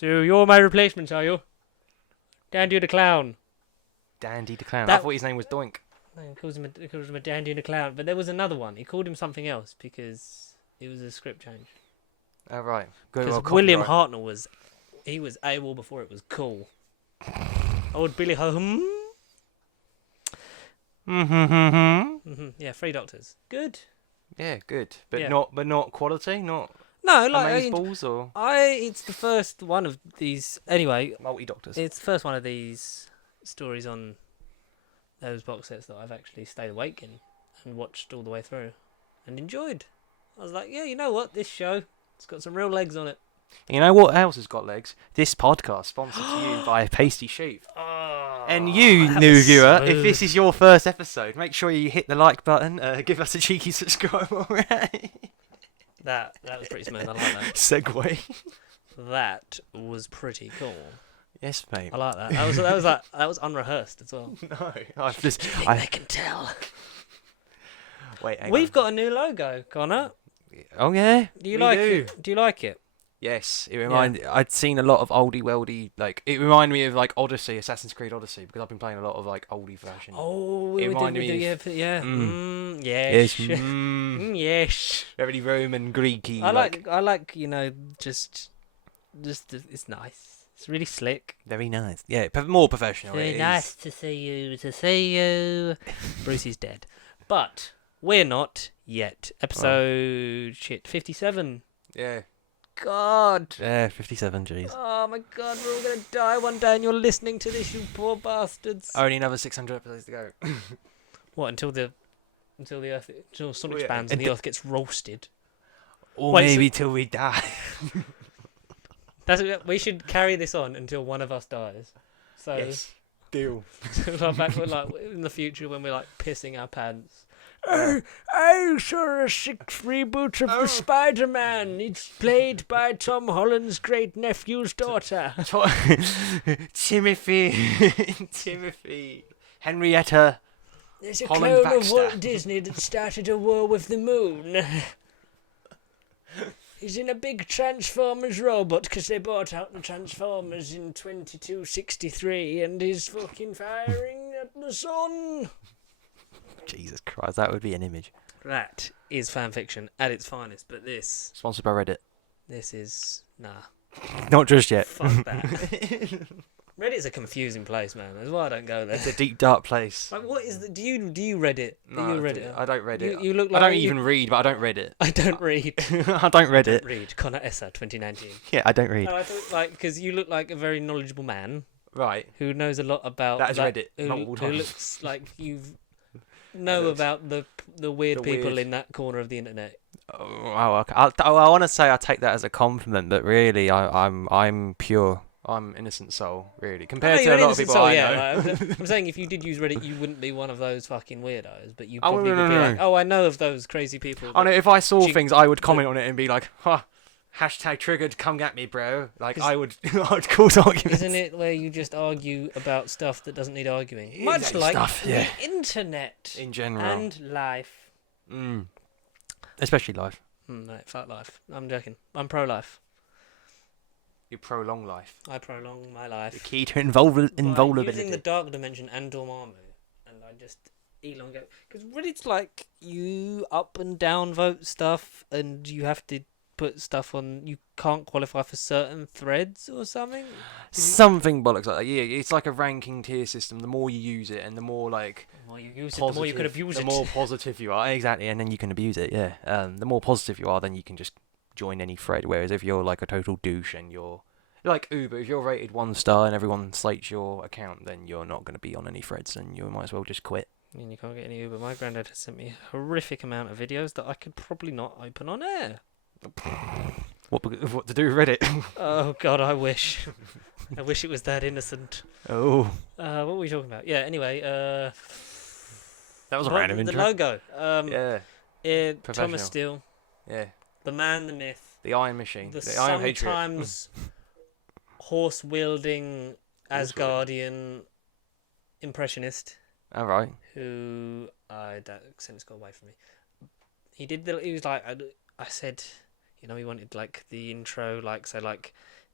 So you're my replacement, are you? Dandy the Clown. Dandy the Clown. I That- thought his name was Doink. No, he calls him a Dandy and a Clown. But there was another one. He called him something else because it was a script change. Oh, right. Good Because old William copyright. Hartnell was AWOL before it was cool. Old Billy Home. Yeah, 3 Doctors. Good. Yeah, good. But Yeah. not quality? Not No, like amaze balls or it's the first one of these. Anyway, multi-doctors? it's the first one of these stories on those box sets that I've actually stayed awake in and watched all the way through and enjoyed. I was like, yeah, you know what? This show, it's got some real legs on it. You know what else has got legs? This podcast, sponsored to you by Pasty Sheep. Oh, And you, that new was viewer, so- if this is your first episode, make sure you hit the like button, give us a cheeky subscribe already. that was pretty smooth. I like that. Segue. That was pretty cool. Yes, mate. I like that. That was unrehearsed as well. No, I've just. They can tell. Wait, hang We've on. got a new logo, Connor. Oh yeah. Do you we like do. it? Do you like it? Yes, it reminded. I'd seen a lot of oldie weldy. Like it reminded me of like Odyssey, Assassin's Creed Odyssey, because I've been playing a lot of like oldie versions. Oh, It we reminded do, me yeah. Yes. Yes. Yes. Very Roman Greeky. I like just it's nice. It's really slick. Very nice. Yeah, more professional. Very it nice to see you. Brucey's dead, but we're not yet. Episode 57. Yeah. God. Yeah, 57 G's. Oh my God, we're all gonna die one day, and you're listening to this, you poor bastards. Only another 600 episodes to go. What until the Earth, until sun Well, yeah, expands and the Earth gets roasted? Or Wait, maybe till we die. We should carry this on until one of us dies. So, Yes. Deal. like in the future when we're like pissing our pants. I saw a 6 reboot of the Spider-Man. It's played by Tom Holland's great nephew's daughter. Timothy. Henrietta. There's a Holland clone of Baxter. Walt Disney that started a war with the moon. He's in a big Transformers robot because they bought out the Transformers in 2263 and he's fucking firing at the sun. Jesus Christ, that would be an image. That is fan fiction at its finest, but this Sponsored by Reddit. is nah. Not just yet. Fuck that. Reddit's a confusing place, man. That's why I don't go there. It's a deep, dark place. Like, what is the? Do you read it? No, you read it? I don't read it. You look I like don't even read, but I don't read it. I don't read. I don't read it. Read Connor Essa 2019. Yeah, I don't read. No, I thought like because you look like a very knowledgeable man Right. who knows a lot about That is Reddit Who, multiple who times. looks like you know about the weird The people weird. in that corner of the internet. Oh, okay. I want to say I take that as a compliment, but really, I'm pure. I'm innocent soul, really, compared to a lot of people I know. Like, I'm saying if you did use Reddit, you wouldn't be one of those fucking weirdos, but you Oh, probably no, would be no, like, no. oh, I know of those crazy people. Oh no, if I saw She- things, I would comment on it and be like, "Huh, hashtag triggered, come at me, bro." Like I would cause arguments. Isn't it where you just argue about stuff that doesn't need arguing? Yeah, Much like stuff, yeah. the internet In general, and life. especially life. No, fuck life. I'm joking. I'm pro-life. You prolong life. I prolong my The life. key to By invulnerability. using the dark dimension and Dormammu, and I just elongate. Because Reddit's like you up and down vote stuff, and you have to put stuff on. You can't qualify for certain threads or something. Something bollocks like that. Yeah, it's like a ranking tier system. The more you use it, and the more like The more you use it, the more you could abuse the it. more positive you are. Exactly, and then you can abuse it. Yeah. The more positive you are, then you can just join any thread. Whereas if you're like a total douche and you're like Uber, if you're rated 1 star and everyone slates your account, then you're not going to be on any threads, and you might as well just quit. And you can't get any Uber. My granddad has sent me a horrific amount of videos that I could probably not open on air. What to do with Reddit? Oh God, I wish. I wish it was that innocent. Oh, What were we talking about? Yeah. Anyway, that was a what- random the intro. logo. Yeah, Professional. Thomas Steele, yeah. the man, the myth, The Iron Machine. the The Iron Patriot. sometimes horse wielding Asgardian impressionist All right. who that accent's got away from me. He was like I said, he wanted like the intro, like so like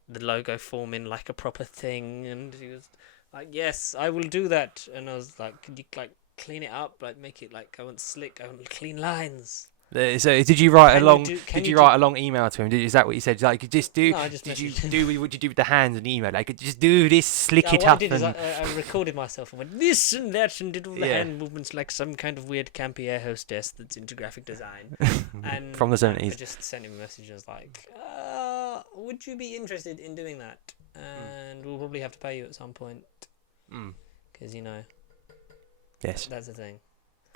the logo forming like a proper thing, and he was like, "Yes, I will do that." And I was like, "Could you like clean it up, like make it like I want slick, I want clean lines." So did you write a Can you long? do? Can Did you you do? write a long email to him? Is that what you said? Like, just do? No, I just Did you messaged him. do? What did you do with the hands and email? Like, just do this, slick Yeah, it what I up, did is and I recorded myself and went this and that and did all the Yeah. hand movements like some kind of weird campy air hostess that's into graphic design. And from the I 70s. just sent him a message and was like, would you be interested in doing that? And we'll probably have to pay you at some point. Mm. Because, you know, Yes. that's the thing.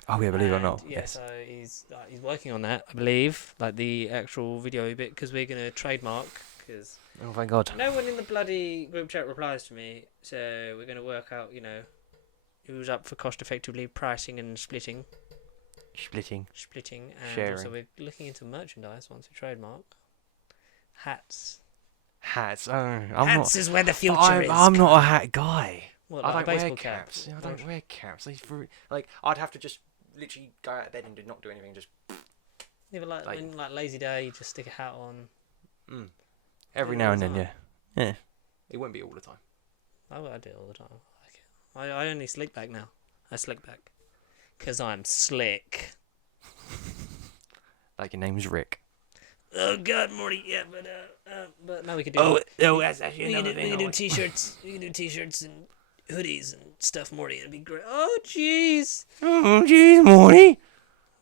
Oh yeah, believe it or And, not. Yeah, Yes. so he's working on that, I believe, like the actual video bit, because we're going to trademark, because Oh thank God. no one in the bloody group chat replies to me, so we're going to work out, you know, who's up for cost effectively pricing and splitting, Splitting. and Sharing. also we're looking into merchandise once we trademark. Hats. Hats. Oh, Hats is where the future is. I'm not a hat guy. What, I like a don't wear baseball cap? caps. I don't wear caps. Like I'd have to just literally go out of bed and not do anything. Just Yeah, but like when like lazy day, you just stick a hat on. every Do it now all and the then. time. Yeah. It won't be all the time. I do it all the time. I like it. I only slick back now. I slick back. Because I'm slick. Like your name's Rick. Oh God, Morty. Yeah, but no, we could do. That's actually we can do t-shirts. We can do t-shirts and hoodies and stuff, Morty. It'd be great. Oh jeez. Oh jeez, Morty.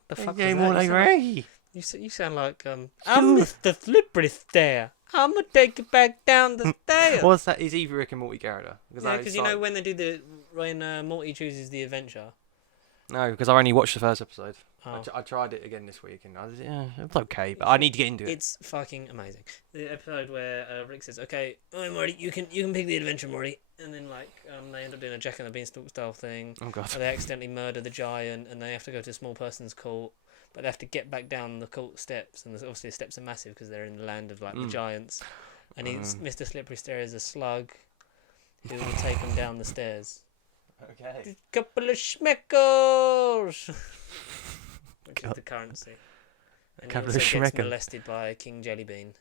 The fuck Okay, was that? Morty. You sound like I'm Mr. Slippery Stair. I'm gonna take it back down the stairs. What's that? Is he Rick and Morty character? Yeah, because you know when they do when Morty chooses the adventure. No, because I only watched the first episode. Oh. I tried it again this week and it's okay, but I need to get into it. It's fucking amazing. The episode where Rick says, "Okay, alright, Morty, you can pick the adventure, Morty," and then like they end up doing a Jack and the Beanstalk style thing. Oh God. Where they accidentally murder the giant, and they have to go to a small person's court, but they have to get back down the court steps, and obviously the steps are massive because they're in the land of like the giants. And Mr. Slippery Stair is a slug who will take him down the stairs. Okay. Couple of schmeckles, which is the currency. And Couple he of also gets schmeckles. molested by King Jellybean.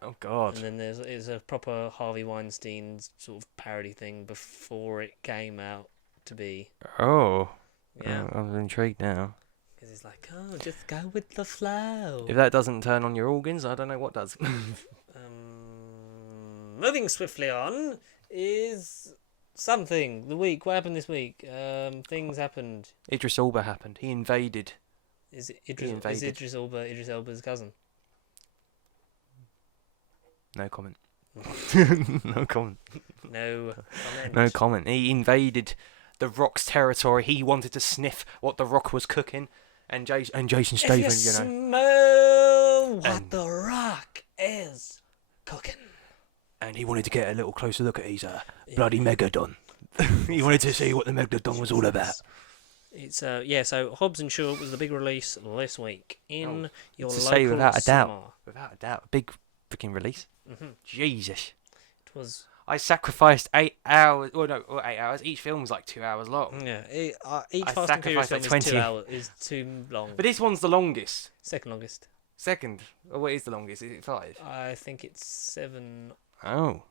Oh God. And then there's a proper Harvey Weinstein sort of parody thing before it came out to be. Oh. Yeah. I'm intrigued now. Because he's like, oh, just go with the flow. If that doesn't turn on your organs, I don't know what does. Moving swiftly on is something. The week. What happened this week? Things happened. Idris Elba happened. He invaded. Is invaded. Idris Elba's cousin? No comment. No comment. No comment. No comment. He invaded The Rock's territory. He wanted to sniff what The Rock was cooking, and Jason Statham, If you smell what The Rock is cooking. And he wanted to get a little closer look at his bloody Megalodon. He wanted to see what the Megalodon was all about. It's so Hobbs and Shaw was the big release this week in your to local say without a doubt. cinema. Without a doubt, big freaking release. Jesus. It was I sacrificed 8 hours. Well, no, 8 hours. Each film was like 2 hours long. yeah. Each I Fast and Furious sacrificed film like is 20. 2 hours. Is too long. But this one's the longest. Second longest. Second. Oh, what is the longest? Is it 5? I think it's 7. Oh.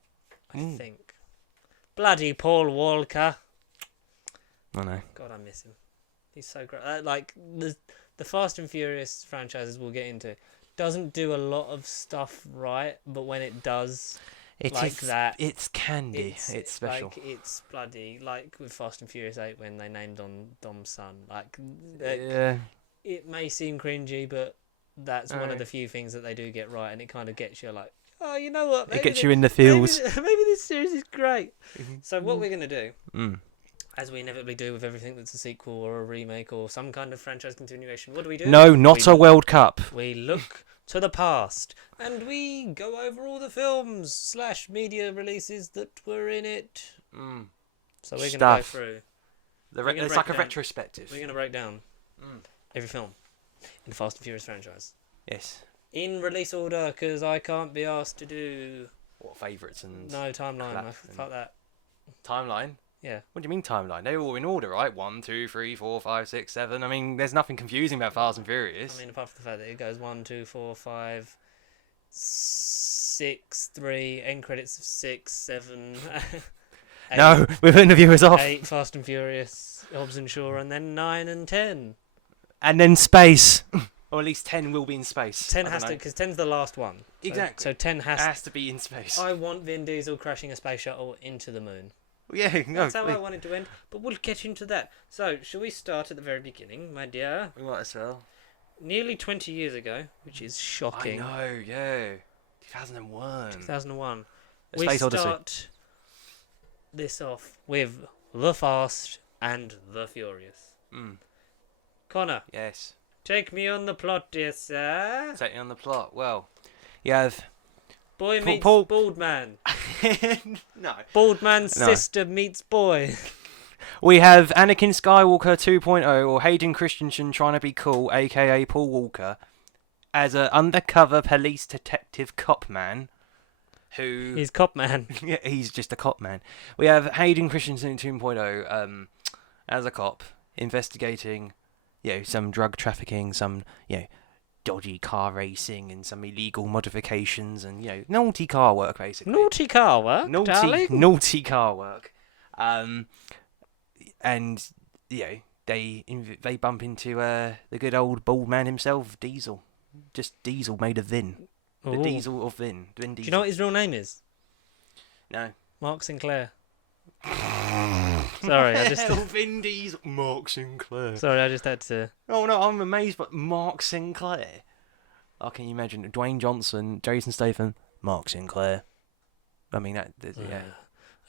I think. Bloody Paul Walker. I know. God, I miss him. He's so great. Like the Fast and Furious franchises we'll get into doesn't do a lot of stuff right, but when it does, that, it's candy. It's special. Like it's bloody like with Fast and Furious 8 when they named on Dom's son. Yeah. It may seem cringy, but that's one of the few things that they do get right, and it kind of gets you like, oh, you know what? It gets you in the feels. Maybe this series is great. So what we're gonna do, as we inevitably do with everything that's a sequel or a remake or some kind of franchise continuation, what do? No, not a World Cup. We look to the past and we go over all the films / media releases that were in it. So we're gonna go through. It's like a retrospective. We're gonna break down every film in the Fast and Furious franchise. Yes. In release order, because I can't be asked to do... What, favourites and... No, timeline. Fuck that. Timeline? Yeah. What do you mean timeline? They're all in order, right? 1, 2, 3, 4, 5, 6, 7. I mean, there's nothing confusing about Fast and Furious. I mean, apart from the fact that it goes 1, 2, 4, 5, 6, 3, end credits of 6, 7, 8, No, we're putting the viewers off. 8, Fast and Furious, Hobbs and Shaw, and then 9 and 10. And then space. Or at least 10 will be in space. 10 I has don't to, know. because 10's the last one. Exactly. So 10 It has has to be in space. I want Vin Diesel crashing a space shuttle into the moon. Yeah, no. That's how I want it to end, but we'll get into that. So, shall we start at the very beginning, my dear? We might as well. Nearly 20 years ago, which is shocking. I know, yeah. 2001. 2001. A We Space Odyssey. start this off with The Fast and the Furious. Mm, Connor, yes. take me on the plot, dear sir. Taking on the plot. Well, you have... Boy meets Paul- bald man. No. Bald man's No. sister meets boy. We have Anakin Skywalker 2.0, or Hayden Christensen trying to be cool, aka Paul Walker, as an undercover police detective cop man, who... He's cop man. Yeah, he's just a cop man. We have Hayden Christensen 2.0 as a cop, investigating, some drug trafficking, some, dodgy car racing, and some illegal modifications, and, naughty car work, basically. Naughty car work, darling. Naughty car work. And they bump into the good old bald man himself, Diesel. Just Diesel made of Vin. The Ooh. Diesel of Vin. Vin Diesel. Do you know what his real name is? No. Mark Sinclair. Sorry, I just Vin Diesel. Mark Sinclair. sorry, I just had to. Oh no, I'm amazed by Mark Sinclair. Oh, can you imagine Dwayne Johnson, Jason Statham, Mark Sinclair? I mean yeah.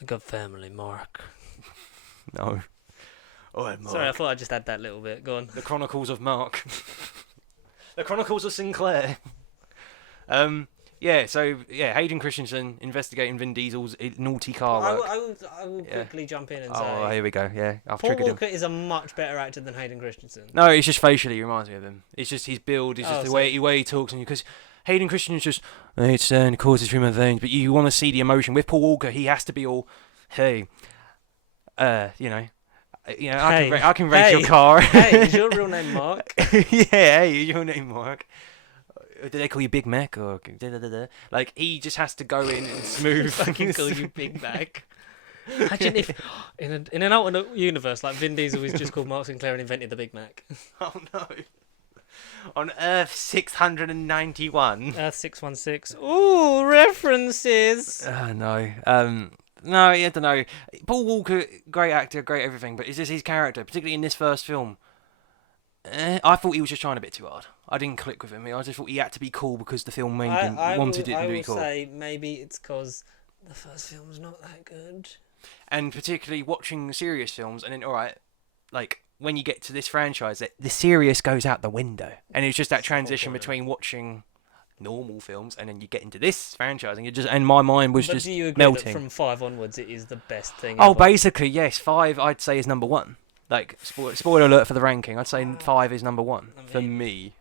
I got family, Mark. No. Oh, Mark. Sorry, I thought I'd just add that little bit. Go on. The Chronicles of Mark. The Chronicles of Sinclair. Hayden Christensen investigating Vin Diesel's naughty car work. I will quickly jump in and Oh, say here we go. Yeah, I've Paul triggered him. Walker is a much better actor than Hayden Christensen. No, it's just facially he reminds me of him. It's just his build. It's just Oh, the so- way he talks, and because Hayden Christensen's just it causes through my veins, but you want to see the emotion. With Paul Walker, he has to be all, hey, I can race your car. Hey, is your real name Mark? Yeah, hey, is your name Mark? Do they call you Big Mac or da-da-da-da? Like he just has to go in and smooth. Fucking call you Big Mac. Imagine if in an alternate universe, like Vin Diesel was just called Mark Sinclair and invented the Big Mac. Oh no! On Earth 691. Earth 616. Ooh, references. No. No, I don't know. Paul Walker, great actor, great everything, but it's just his character, particularly in this first film. I thought he was just trying a bit too hard. I didn't click with him. I just thought he had to be cool because the film made him wanted it to be cool. I will say maybe it's because the first film was not that good. And particularly watching serious films, and then when you get to this franchise, the serious goes out the window, and it's just that transition between watching normal films and then you get into this franchise, and my mind was But just do you agree melting. that from 5 onwards it is the best thing Oh, ever? basically yes. 5 I'd say is number 1. Like spoiler alert for the ranking. I'd say 5 is number 1 for me.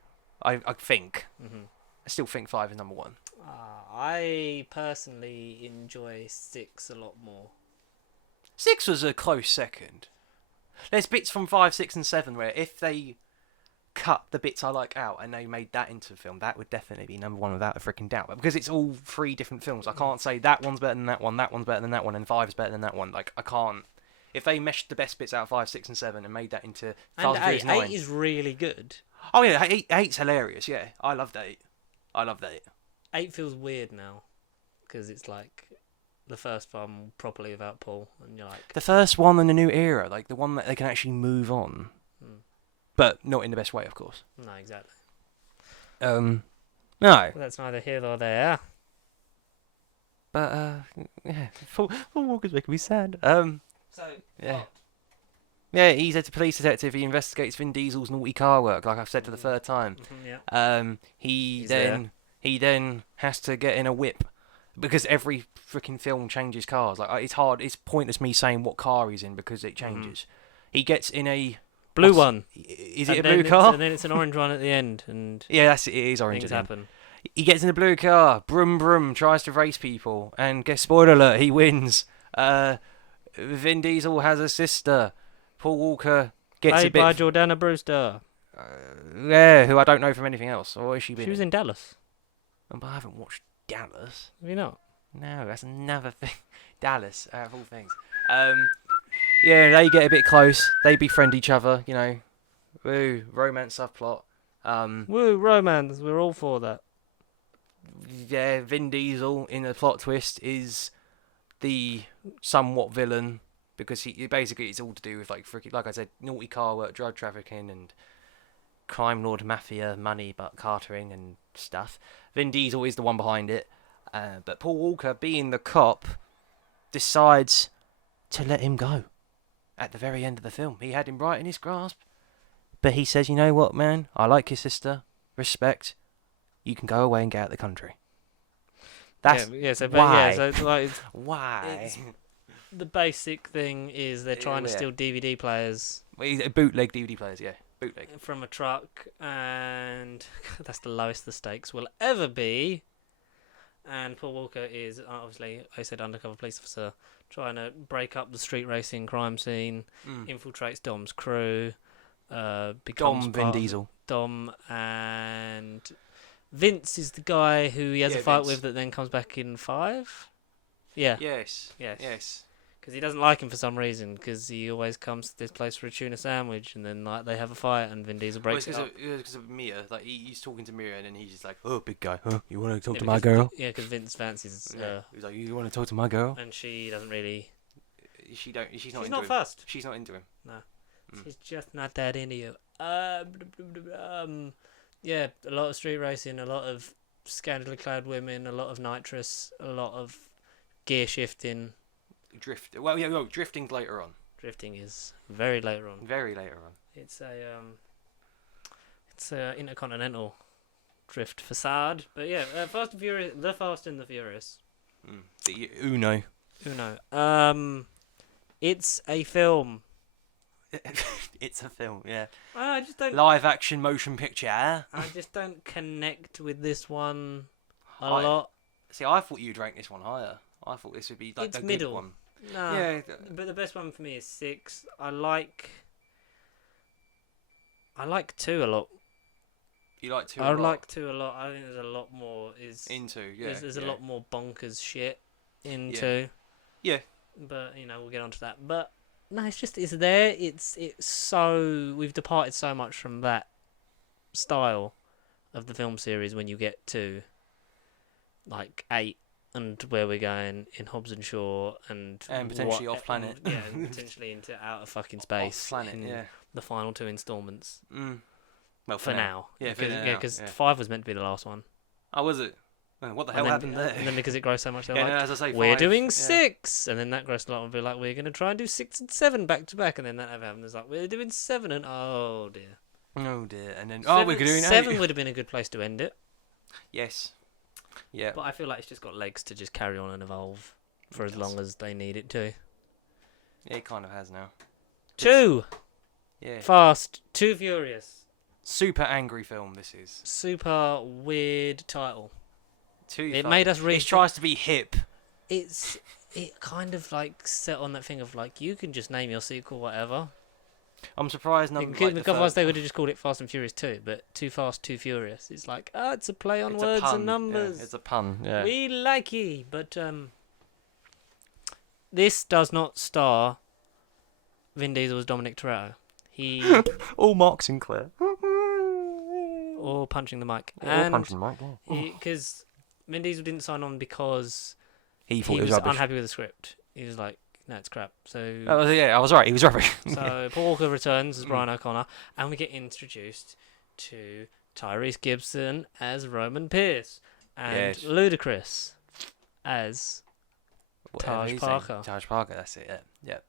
I think. Mm-hmm. I still think 5 is number 1. I personally enjoy 6 a lot more. 6 was a close second. There's bits from 5, 6, and 7 where if they cut the bits I like out and they made that into a film, that would definitely be number 1 without a freaking doubt. But because it's all 3 different films, I can't say that one's better than that one better than that one, and 5 is better than that one. Like, I can't. If they meshed the best bits out of 5, 6, and 7 and made that into And Fast and 8. Furious 9. 8 is really good. Oh yeah, 8's hilarious, yeah. I loved 8. 8 feels weird now. Because it's like the first one properly without Paul. And you're like... The first one in the new era, like the one that they can actually move on. But not in the best way, of course. No, exactly. No. Well, that's neither here nor there. But, yeah. Paul Walker's making me sad. So, Yeah. Yeah, he's a police detective. He investigates Vin Diesel's naughty car work, like I've said for the third time. yeah. He then has to get in a whip because every freaking film changes cars. Like it's hard. It's pointless me saying what car he's in because it changes. He gets in a Blue one. Is it a blue car? And then it's an orange one at the end, and Yeah, it is orange. things at the end. happen. He gets in a blue car. Brum brum. Tries to race people, and guess spoiler alert, he wins. Vin Diesel has a sister. Paul Walker gets Played a bit. by Jordana Brewster. Yeah, who I don't know from anything else. Or has she been? She was in Dallas. But I haven't watched Dallas. Have you not? No, that's another thing. Dallas, out of all things. Yeah, they get a bit close. They befriend each other, you know. Woo, romance subplot. Woo, romance. We're all for that. Yeah, Vin Diesel in the plot twist is the somewhat villain because he basically it's all to do with like like I said, naughty car work, drug trafficking, and crime lord mafia money, but cartering and stuff. Vin Diesel is the one behind it, but Paul Walker, being the cop, decides to let him go at the very end of the film. He had him right in his grasp, but he says, "You know what, man? I like your sister. Respect. You can go away and get out of the country." That's why. So like, why? The basic thing is they're trying to steal DVD players. Well, bootleg DVD players, yeah. Bootleg. From a truck, and that's the lowest the stakes will ever be. And Paul Walker is obviously, I said, undercover police officer, trying to break up the street racing crime scene, infiltrates Dom's crew, becomes Vin Diesel. Dom, and Vince is the guy who he has a fight with that then comes back in 5. Yeah. Yes. Because he doesn't like him for some reason, because he always comes to this place for a tuna sandwich, and then like they have a fight, and Vin Diesel breaks it up. Because of Mia. Like, he's talking to Mia, and then he's just like, "Oh, big guy, huh? You want to talk to my girl?" Yeah, because Vince fancies her. He's like, "You want to talk to my girl?" And she doesn't really... She's not She's into not him. fussed. She's not into him. No. She's just not that into you. Yeah, a lot of street racing, a lot of scantily clad women, a lot of nitrous, a lot of gear shifting. Drifting's later on. Drifting is very later on. Very later on. It's a intercontinental drift facade. But yeah, Fast and Furious, The Fast and the Furious. The Uno. It's a film. It's a film, yeah. I just don't. Live action motion picture. I just don't connect with this one a lot. See, I thought you'd rank this one higher. I thought this would be like the middle. good one. No, yeah, but the best one for me is 6. I like 2 a lot. You like 2 a I lot? like 2 a lot. I think there's a lot more into, yeah. There's a lot more bonkers shit in 2. Yeah. But we'll get onto that. But no, it's there. It's so we've departed so much from that style of the film series when you get to like 8 and where we're going in Hobbs and Shaw and potentially off planet. And potentially into outer fucking space. Off planet, yeah. The final 2 installments. Well, for now. Yeah, because 5 was meant to be the last one. Oh, was it? What the hell happened there? And then because it grows so much, they're as I say, we're 5, doing 6, and then that grows a lot and be like, we're going to try and do 6 and 7 back to back, and then that never happened. It's like, we're doing 7, and oh dear. Oh dear, and then 7, we're doing 7 would have been a good place to end it. Yes. Yeah. But I feel like it's just got legs to just carry on and evolve for as long as they need it to. Yeah, it kind of has now. 2. Yeah. Fast, 2 Furious. Super angry film. This is super weird title. It made us It tries to be hip. It kind of like set on that thing of like you can just name your sequel whatever. I'm surprised none. Otherwise they would have just called it Fast and Furious 2, but Too Fast, Too Furious. It's like it's a play on words and numbers. Yeah, it's a pun. Yeah. We like it, but this does not star Vin Diesel as Dominic Toretto. He or Mark Sinclair. Or punching the mic. Punching the mic. Because Vin Diesel didn't sign on because he was unhappy with the script. He was like, no, it's crap. So I was right. He was rubbish. So Paul Walker returns as Brian O'Connor, and we get introduced to Tyrese Gibson as Roman Pierce and Ludacris as Taj Parker. Taj Parker, that's it. Yeah.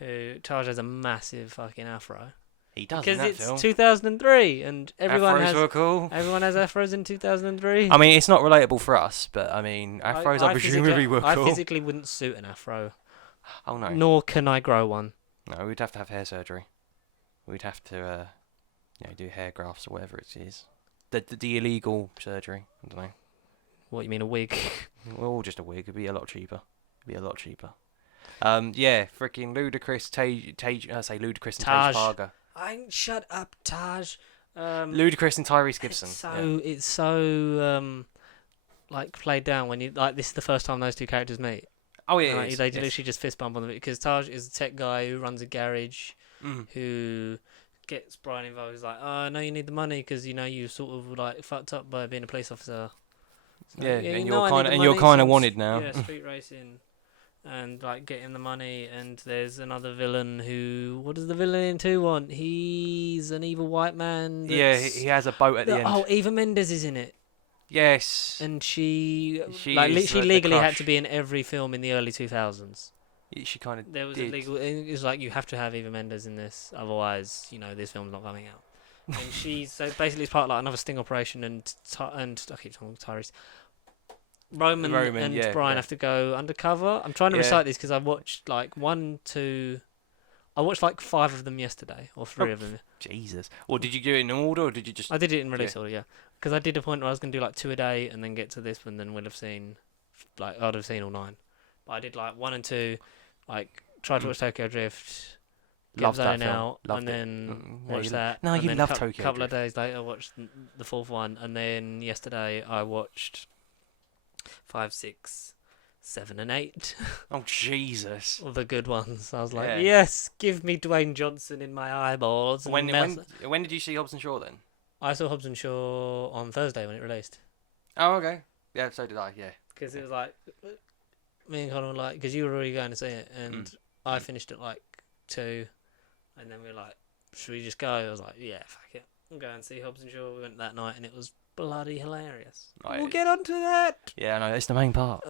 Who Taj has a massive fucking afro. He does because in that it's film. 2003 and everyone were cool. Everyone has afros in 2003. I mean, it's not relatable for us, but I mean, afros I presumably were cool. I physically wouldn't suit an afro. Oh no. Nor can I grow one. No, we'd have to have hair surgery. We'd have to, do hair grafts or whatever it is. The illegal surgery. I don't know. What, you mean a wig? Well, just a wig. It'd be a lot cheaper. Freaking Ludacris, Ludacris and Taj Parker. Shut up, Taj. Ludacris and Tyrese Gibson. It's so like played down when you like this is the first time those two characters meet. Oh yeah, Like, it is, they yes. literally just fist bump on the because Taj is a tech guy who runs a garage Mm. who gets Brian involved. He's like, "Oh, no, you need the money because you know you sort of like fucked up by being a police officer." So, Yeah, you and know I need the you're money, kind so of I'm wanted now. Yeah, street racing, and like getting the money. And there's another villain who. What does the villain in 2 want? He's an evil white man. Yeah, he has a boat at the end. Oh, Eva Mendes is in it. Yes. And she She like is she the legally had crush. to be in every film in the early 2000s. She kind of There was did. a legal. It's like you have to have Eva Mendes in this, otherwise, this film's not coming out. And she's so basically it's part of like another sting operation, and I keep talking Tyrese. Roman and yeah, Brian yeah. have to go undercover. I'm trying to Yeah. recite these because I watched like 1, 2. I watched like 5 of them yesterday, or 3 Oh. of them. Jesus. Or did you do it in order, or did you just? I did it in release order, yeah. Because I did a point where I was going to do like 2 a day and then get to this one, then we'd have seen, like, I'd have seen all 9. But I did like 1 and 2, like, tried to watch Tokyo Drift, Loved kept that zoning film. out, Loved and it. then No, watched you- that. no, and you then love a Tokyo couple of Drift. days later, I watched the 4th one, and then yesterday I watched 5, 6, 7, and 8 Oh Jesus. of the good ones. I was like, Yeah. yes, give me Dwayne Johnson in my eyeballs. And When Mel- when did you see Hobbs Shaw then? I saw Hobbs Shaw on Thursday when it released. Oh okay. Yeah, so did I. Yeah. Because it was like, me and Connor were like, because you were already going to see it, and I finished at like 2, and then we were like, should we just go? I was like, yeah, fuck it. We'll go and see Hobbs Shaw. We went that night, and it was bloody hilarious. Right. We'll get onto that. Yeah, no, it's the main part.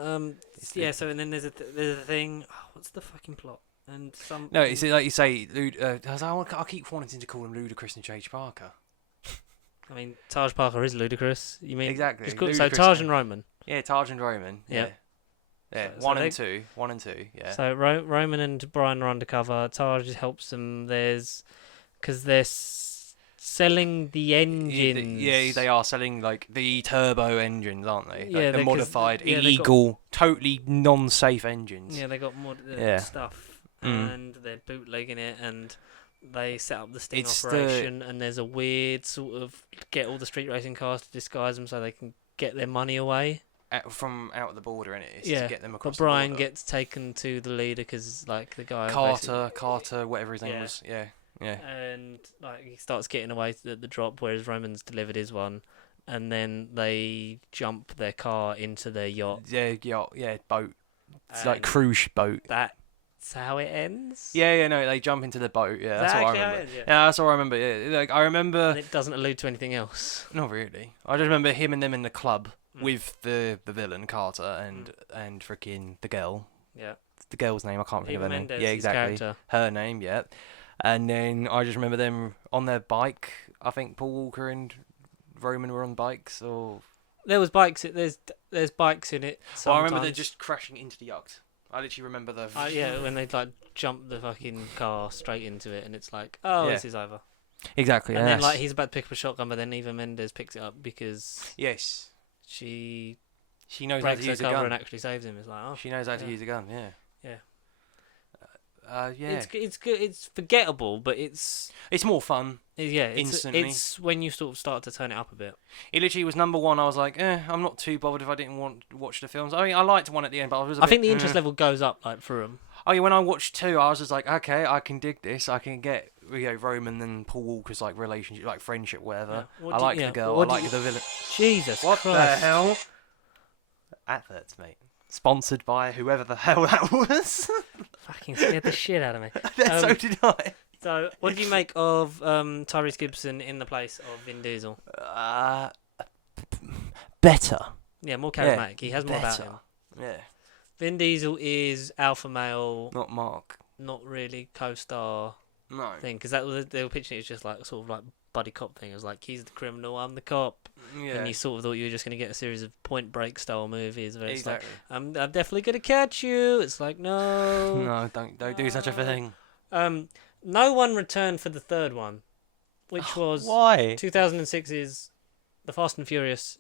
Yeah. So and then there's a thing. Oh, what's the fucking plot? And some. No, it's like you say. I keep wanting to call him Ludacris and J.H. Parker. I mean, Taj Parker is ludicrous. You mean Exactly. It's cool. So Ludacris Taj and- and Roman. Yeah, Taj and Roman. Yeah. Yeah. So 1 they- and 2. 1 and 2. Yeah. So Roman and Brian are undercover. Taj helps them. Because they're selling the engines. Yeah, they are selling like the turbo engines, aren't they? Like, Yeah, the 'cause modified, they got- illegal, totally non-safe engines. Yeah, they got more Yeah. stuff, Mm. and they're bootlegging it, and they set up the sting It's operation, and there's a weird sort of get all the street racing cars to disguise them so they can get their money away. From out of the border, innit? It's Yeah, to get them across But Brian the border. gets taken to the leader because, like, the guy Carter, whatever his name Yeah. was. Yeah. Yeah. and like he starts getting away at the drop, whereas Roman's delivered his one, and then they jump their car into their yacht. Yeah, boat. It's like and cruise boat. That's how it ends. Yeah, no, they jump into the boat. Yeah, Is that's that what I actually how it remember. ends? Yeah, that's what I remember. Yeah, like I remember. And it doesn't allude to anything else. Not really. I just remember him and them in the club Mm. with the villain Carter and freaking the girl. Yeah. The girl's name I can't think Eva of her name. Mendes, Yeah, his exactly. character. Her name, yeah. And then I just remember them on their bike. I think Paul Walker and Roman were on bikes, or There was bikes. There's bikes in it. well, I remember they're sometimes. just crashing into the yacht. I literally remember the. Yeah, when they like jump the fucking car straight into it, and it's like, oh, Yeah. this is over. Exactly. And then yes. like he's about to pick up a shotgun, but then Eva Mendes picks it up because Yes. she She knows how breaks to her use a cover gun. and actually saves him. It's like, oh, She knows how to yeah. use a gun. Yeah. Yeah. Yeah. It's good. It's forgettable, but it's It's more fun. Instantly. It's when you sort of start to turn it up a bit. It literally was number one. I was like, I'm not too bothered if I didn't want to watch the films. I mean, I liked one at the end, but I was. I think the interest level goes up like through them. Oh yeah, when I watched 2, I was just like, okay, I can dig this. I can get Roman and Paul Walker's like relationship, like friendship, whatever. Yeah. I like the girl. I what like the villain. Jesus What Christ. the hell? Adverts, mate. Sponsored by whoever the hell that was. Fucking scared the shit out of me. So did I. So, what do you make of Tyrese Gibson in the place of Vin Diesel? Better. Yeah, more charismatic. He has more about better. him. Yeah. Vin Diesel is alpha male, Not Mark. not really co-star No. thing, because they were pitching it as just like sort of like buddy cop thing. It was like he's the criminal, I'm the cop, Yeah. and you sort of thought you were just going to get a series of Point Break style movies where it's Exactly. like I'm definitely going to catch you. It's like no, No, don't do such a thing. No one returned for the third one, which was Why? 2006's The Fast and Furious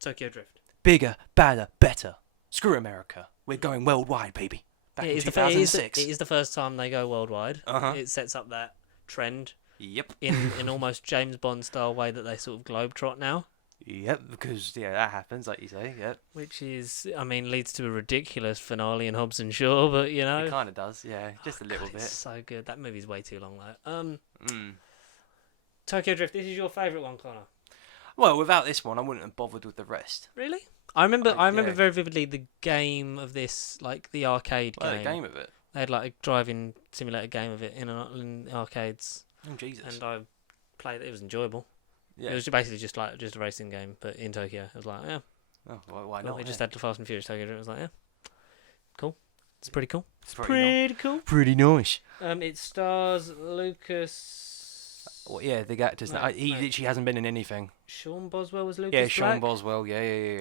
Tokyo Drift. Bigger, badder, better. Screw America. We're going worldwide, baby. Back in It 2006. is the first time they go worldwide. Uh-huh. It sets up that trend Yep. in almost James Bond style way that they sort of globetrot now. Yep, because that happens, like you say. Yep, which is, I mean, leads to a ridiculous finale in Hobbs and Shaw, but you it know. kind of does. Yeah, just a little God, it's bit. so good. That movie's way too long though. Mm. Tokyo Drift. This is your favourite one, Connor. Well, without this one, I wouldn't have bothered with the rest. Really? I remember Yeah. very vividly the game of this, like the arcade Well, the game. game of it. They had like a driving simulator game of it in arcades, Oh Jesus. and I played it. It was enjoyable. Yeah. It was basically just a racing game, but in Tokyo. I was like, yeah. Oh, why Well, not? it just had the Fast and Furious Tokyo Drift. I was like, yeah, cool. It's pretty cool. It's pretty Cool. Pretty nice. It stars Lucas. Well, yeah, the actor's. He literally hasn't been in anything. Sean Boswell was Lucas Yeah, Black. Sean Boswell. Yeah.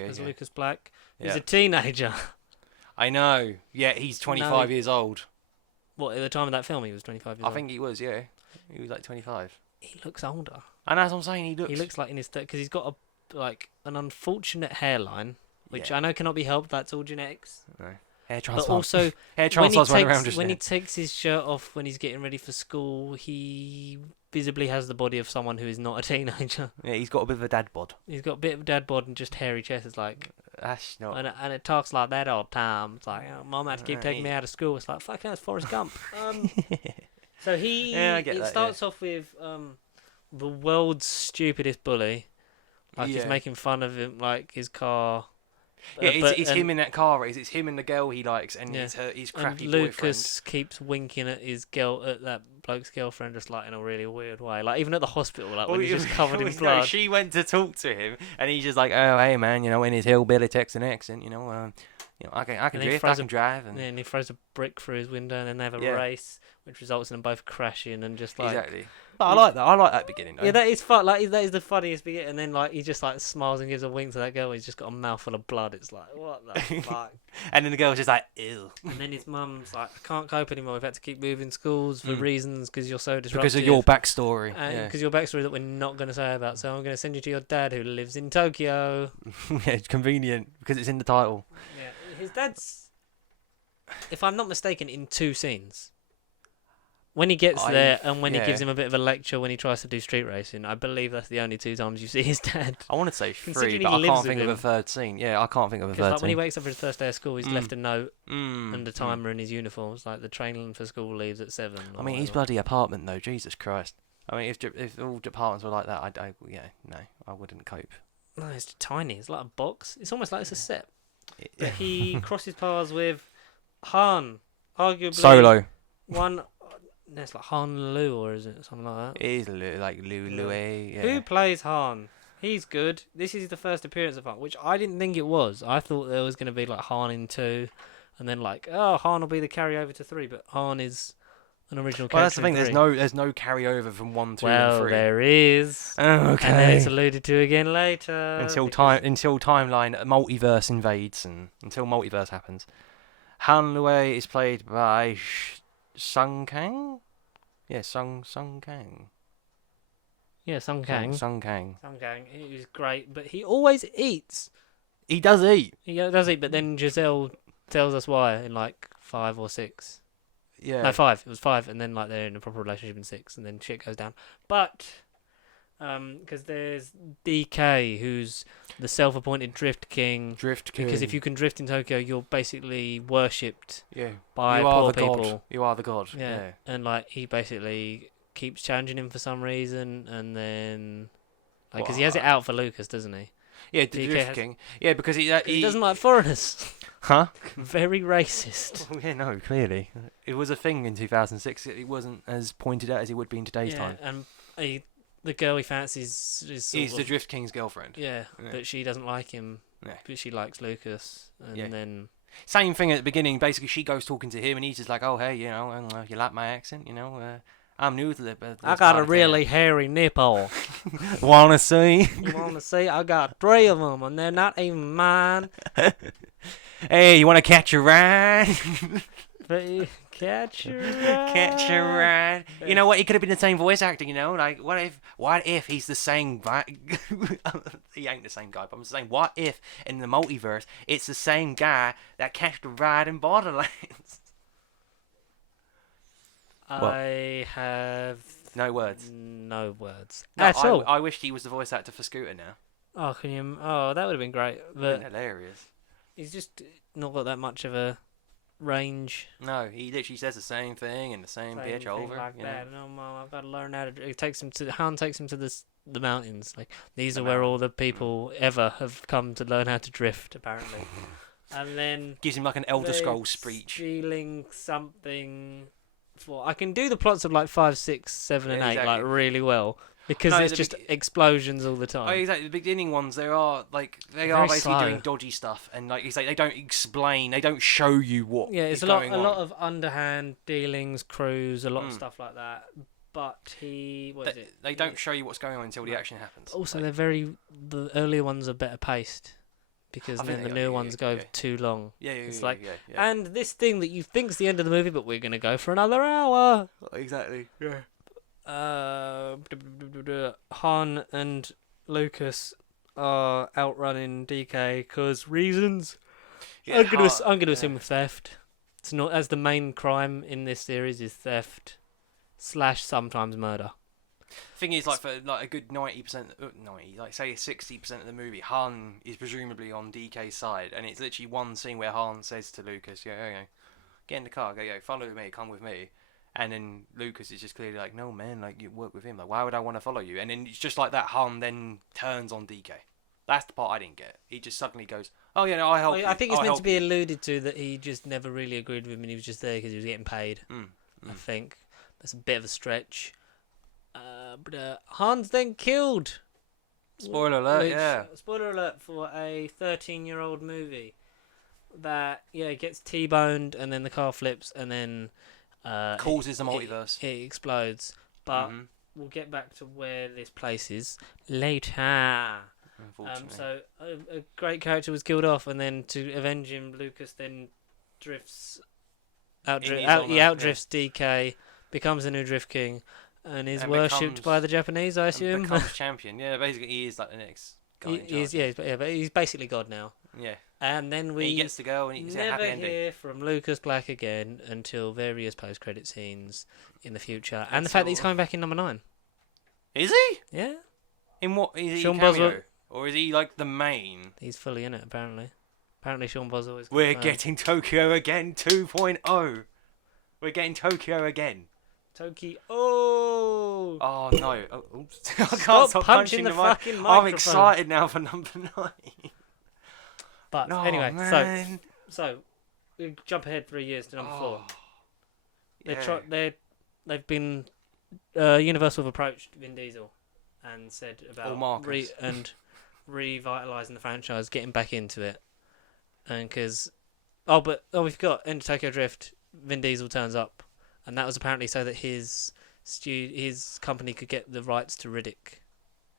As Lucas Black. He's Yeah. a teenager. I know. Yeah, he's 25 years old. What, at the time of that film, he was 25 years I old? think he was. Yeah, he was like 25. He looks older. And as I'm saying, He looks like in his 30s, because he's got an unfortunate hairline, which Yeah. I know cannot be helped. That's all genetics. No. Hair But transplant. also, Hair transplants running around just when he now. takes his shirt off when he's getting ready for school, he visibly has the body of someone who is not a teenager. Yeah, he's got a bit of a dad bod. He's got a bit of dad bod and just hairy chest. It's like, That's not. and it talks like that all the time. It's like, oh, Mum had to keep taking me out of school. It's like, fuck, that's Forrest Gump. So Yeah, I get that, starts off with the world's stupidest bully. Like he's Yeah. making fun of him, like his car. Yeah, it's him in that car race. It's him and the girl he likes, and Yeah. it's his And crappy Lucas keeps winking at at that bloke's girlfriend, just like in a really weird way. Like even at the hospital, like when he's just covered in blood. No, she went to talk to him, and he's just like, "Oh, hey man, in his hillbilly Texan accent, I can And he drift, I throws can drive." And Yeah, and he throws a brick through his window, and then they have a Yeah. race, which results in them both crashing and just like. exactly. But I like that. I like that beginning. Though. Yeah, that is fun. Like that is the funniest bit. And then like he just like smiles and gives a wink to that girl. He's just got a mouthful of blood. It's like what the fuck. And then the girl's just like, "Ew," And then his mum's like, I can't cope anymore. We've had to keep moving schools for Mm. reasons because you're so disruptive. because of your backstory. Because your backstory that we're not going to say about. So I'm going to send you to your dad who lives in Tokyo. Yeah, it's convenient because it's in the title. Yeah, his dad's, if I'm not mistaken, in 2 scenes. When he gets there and when he gives him a bit of a lecture when he tries to do street racing, I believe that's the only 2 times you see his dad. I want to say 3, Considering but he I lives can't with think of him. a third scene. Yeah, I can't think of a Because third like when he scene. wakes up for his first day of school, he's left a note Mm. and a timer in his uniform. It's like the training for school leaves at 7. I mean, his bloody apartment though. Jesus Christ. I mean, if all departments were like that, I wouldn't cope. No, it's tiny. It's like a box. It's almost like it's a set. But he crosses paths with Han, arguably Solo. one. No, it's like Han Lu, or is it something like that? It is like Louis. Yeah. Who plays Han? He's good. This is the first appearance of Han, which I didn't think it was. I thought there was going to be like Han in 2, and then like, oh, Han will be the carryover to 3, but Han is an original character. Well, that's the thing. in 3. There's no carryover from 1, 2, Well, and 3. there is. Oh, okay. And then it's alluded to again later. until because- timeline multiverse invades and until multiverse happens. Han Lue is played by Sung Kang. Yeah, Sung Kang. Yeah, Sung Kang. Sung Kang. Sung Kang. He was great, but he always eats. He does eat. He does eat, but then Giselle tells us why in like 5 or 6. Yeah. No, 5. It was 5, and then like they're in a proper relationship in 6, and then shit goes down. But because there's DK, who's the self-appointed Drift King. Drift King. Because if you can drift in Tokyo, you're basically worshipped Yeah. by you are poor the people. god. You are the god. Yeah. Yeah. And like he basically keeps challenging him for some reason, and then like because he has it out for Lucas, doesn't he? Yeah, the DK Drift has- King. Yeah, because he He doesn't like foreigners. Huh? Very racist. Oh, yeah, no, clearly. It was a thing in 2006. It wasn't as pointed out as it would be in today's time. And the girl he fancies is sort He's of, the Drift King's girlfriend. yeah, Yeah. but she doesn't like him. Yeah. But she likes Lucas, and Yeah. then Same thing at the beginning. Basically, she goes talking to him, and he's just like, "Oh, hey, you like my accent? I'm new to the. I got a really hairy nipple. Wanna see? You want to see? I got 3 of them, and they're not even mine. Hey, you wanna catch a ride? But catch your Catch a ride. You know what? He could have been the same voice actor. Like what if he's the same guy? He ain't the same guy, but I'm saying, what if in the multiverse it's the same guy that catched a ride in Borderlands? I have No words. no words No, at all. I wished he was the voice actor for Scooter now. Oh, can you? Oh, that would have been great. Been But hilarious. he's just not got that much of a range. No, he literally says the same thing and the same Same pitch thing over. like You know, that. No, mom, I've got to learn how to. It takes him to. Han takes him to the mountains. Like these the are where all mountain. the people ever have come to learn how to drift, apparently. And then Gives him like an Elder they're Scrolls speech. stealing something. For I can do the plots of like 5, 6, 7, and Yeah, 8 like exactly. really well because No, it's the just big- explosions all the Oh, time. exactly. The beginning ones, they are They're are very basically slow. doing dodgy stuff, and like you say, they don't explain, they don't show you what Yeah, is it's going a on. lot of underhand dealings, crews, a lot of Mm. stuff like that. But what is it? They don't show you what's going on until the No. action happens. Also, Like, the earlier ones are better paced because I think then they the are, new yeah, ones go yeah. too long. yeah, yeah, It's yeah, like, yeah. and this thing that you think's the end of the movie, but we're gonna go for another hour. Exactly. Yeah. Han and Lucas are outrunning DK because reasons. I'm gonna assume theft. It's not as the main crime in this series is theft / sometimes murder. Thing is, like for like a good 90%, 90, like say 60% of the movie, Han is presumably on DK's side, and it's literally one scene where Han says to Lucas, "Go, get in the car, go, follow me, come with me," and then Lucas is just clearly like, "No, man, like you work with him, like why would I want to follow you?" And then it's just like that. Han then turns on DK. That's the part I didn't get. He just suddenly goes, "Oh yeah, no, I help Well, you. I think it's I'll meant to help be you." alluded to that he just never really agreed with him and he was just there because he was getting paid. Mm, I mm. think that's a bit of a stretch. Han's then killed. Spoiler alert, Which, yeah. Spoiler alert for a 13-year-old movie that gets T-boned and then the car flips and then Causes the multiverse. It explodes. But Mhm, we'll get back to where this place is later. unfortunately. So a great character was killed off, and then to avenge him, Lucas then drifts In his he honour, outdrifts DK, becomes the new Drift King, and is And worshipped becomes- by the Japanese, I and assume. becomes champion. Yeah, basically he is like the next guy in charge. But he's basically God now. Yeah. And then And we he gets to go and he's a happy never ending. hear from Lucas Black again until various post-credit scenes in the future, and the fact that he's coming back in number 9. Is he? Yeah, In what? Is he Sean a cameo? Boswell. Or is he like the main? he's fully in it apparently. Apparently, Sean Boswell is. We're confirmed. getting Tokyo again 2.0. We're getting Tokyo again. Tokyo. Oh! Oh no. Oh, oops. I can't Stop punching the mic. fucking I'm microphone. excited now for number 9. But No, anyway, man. so we jump ahead 3 years to number 4. Yeah. They've been Universal have approached Vin Diesel and said Or about Marcus. revitalizing the franchise, getting back into it, and because we've got End of Tokyo Drift. Vin Diesel turns up, and that was apparently so that his company could get the rights to Riddick.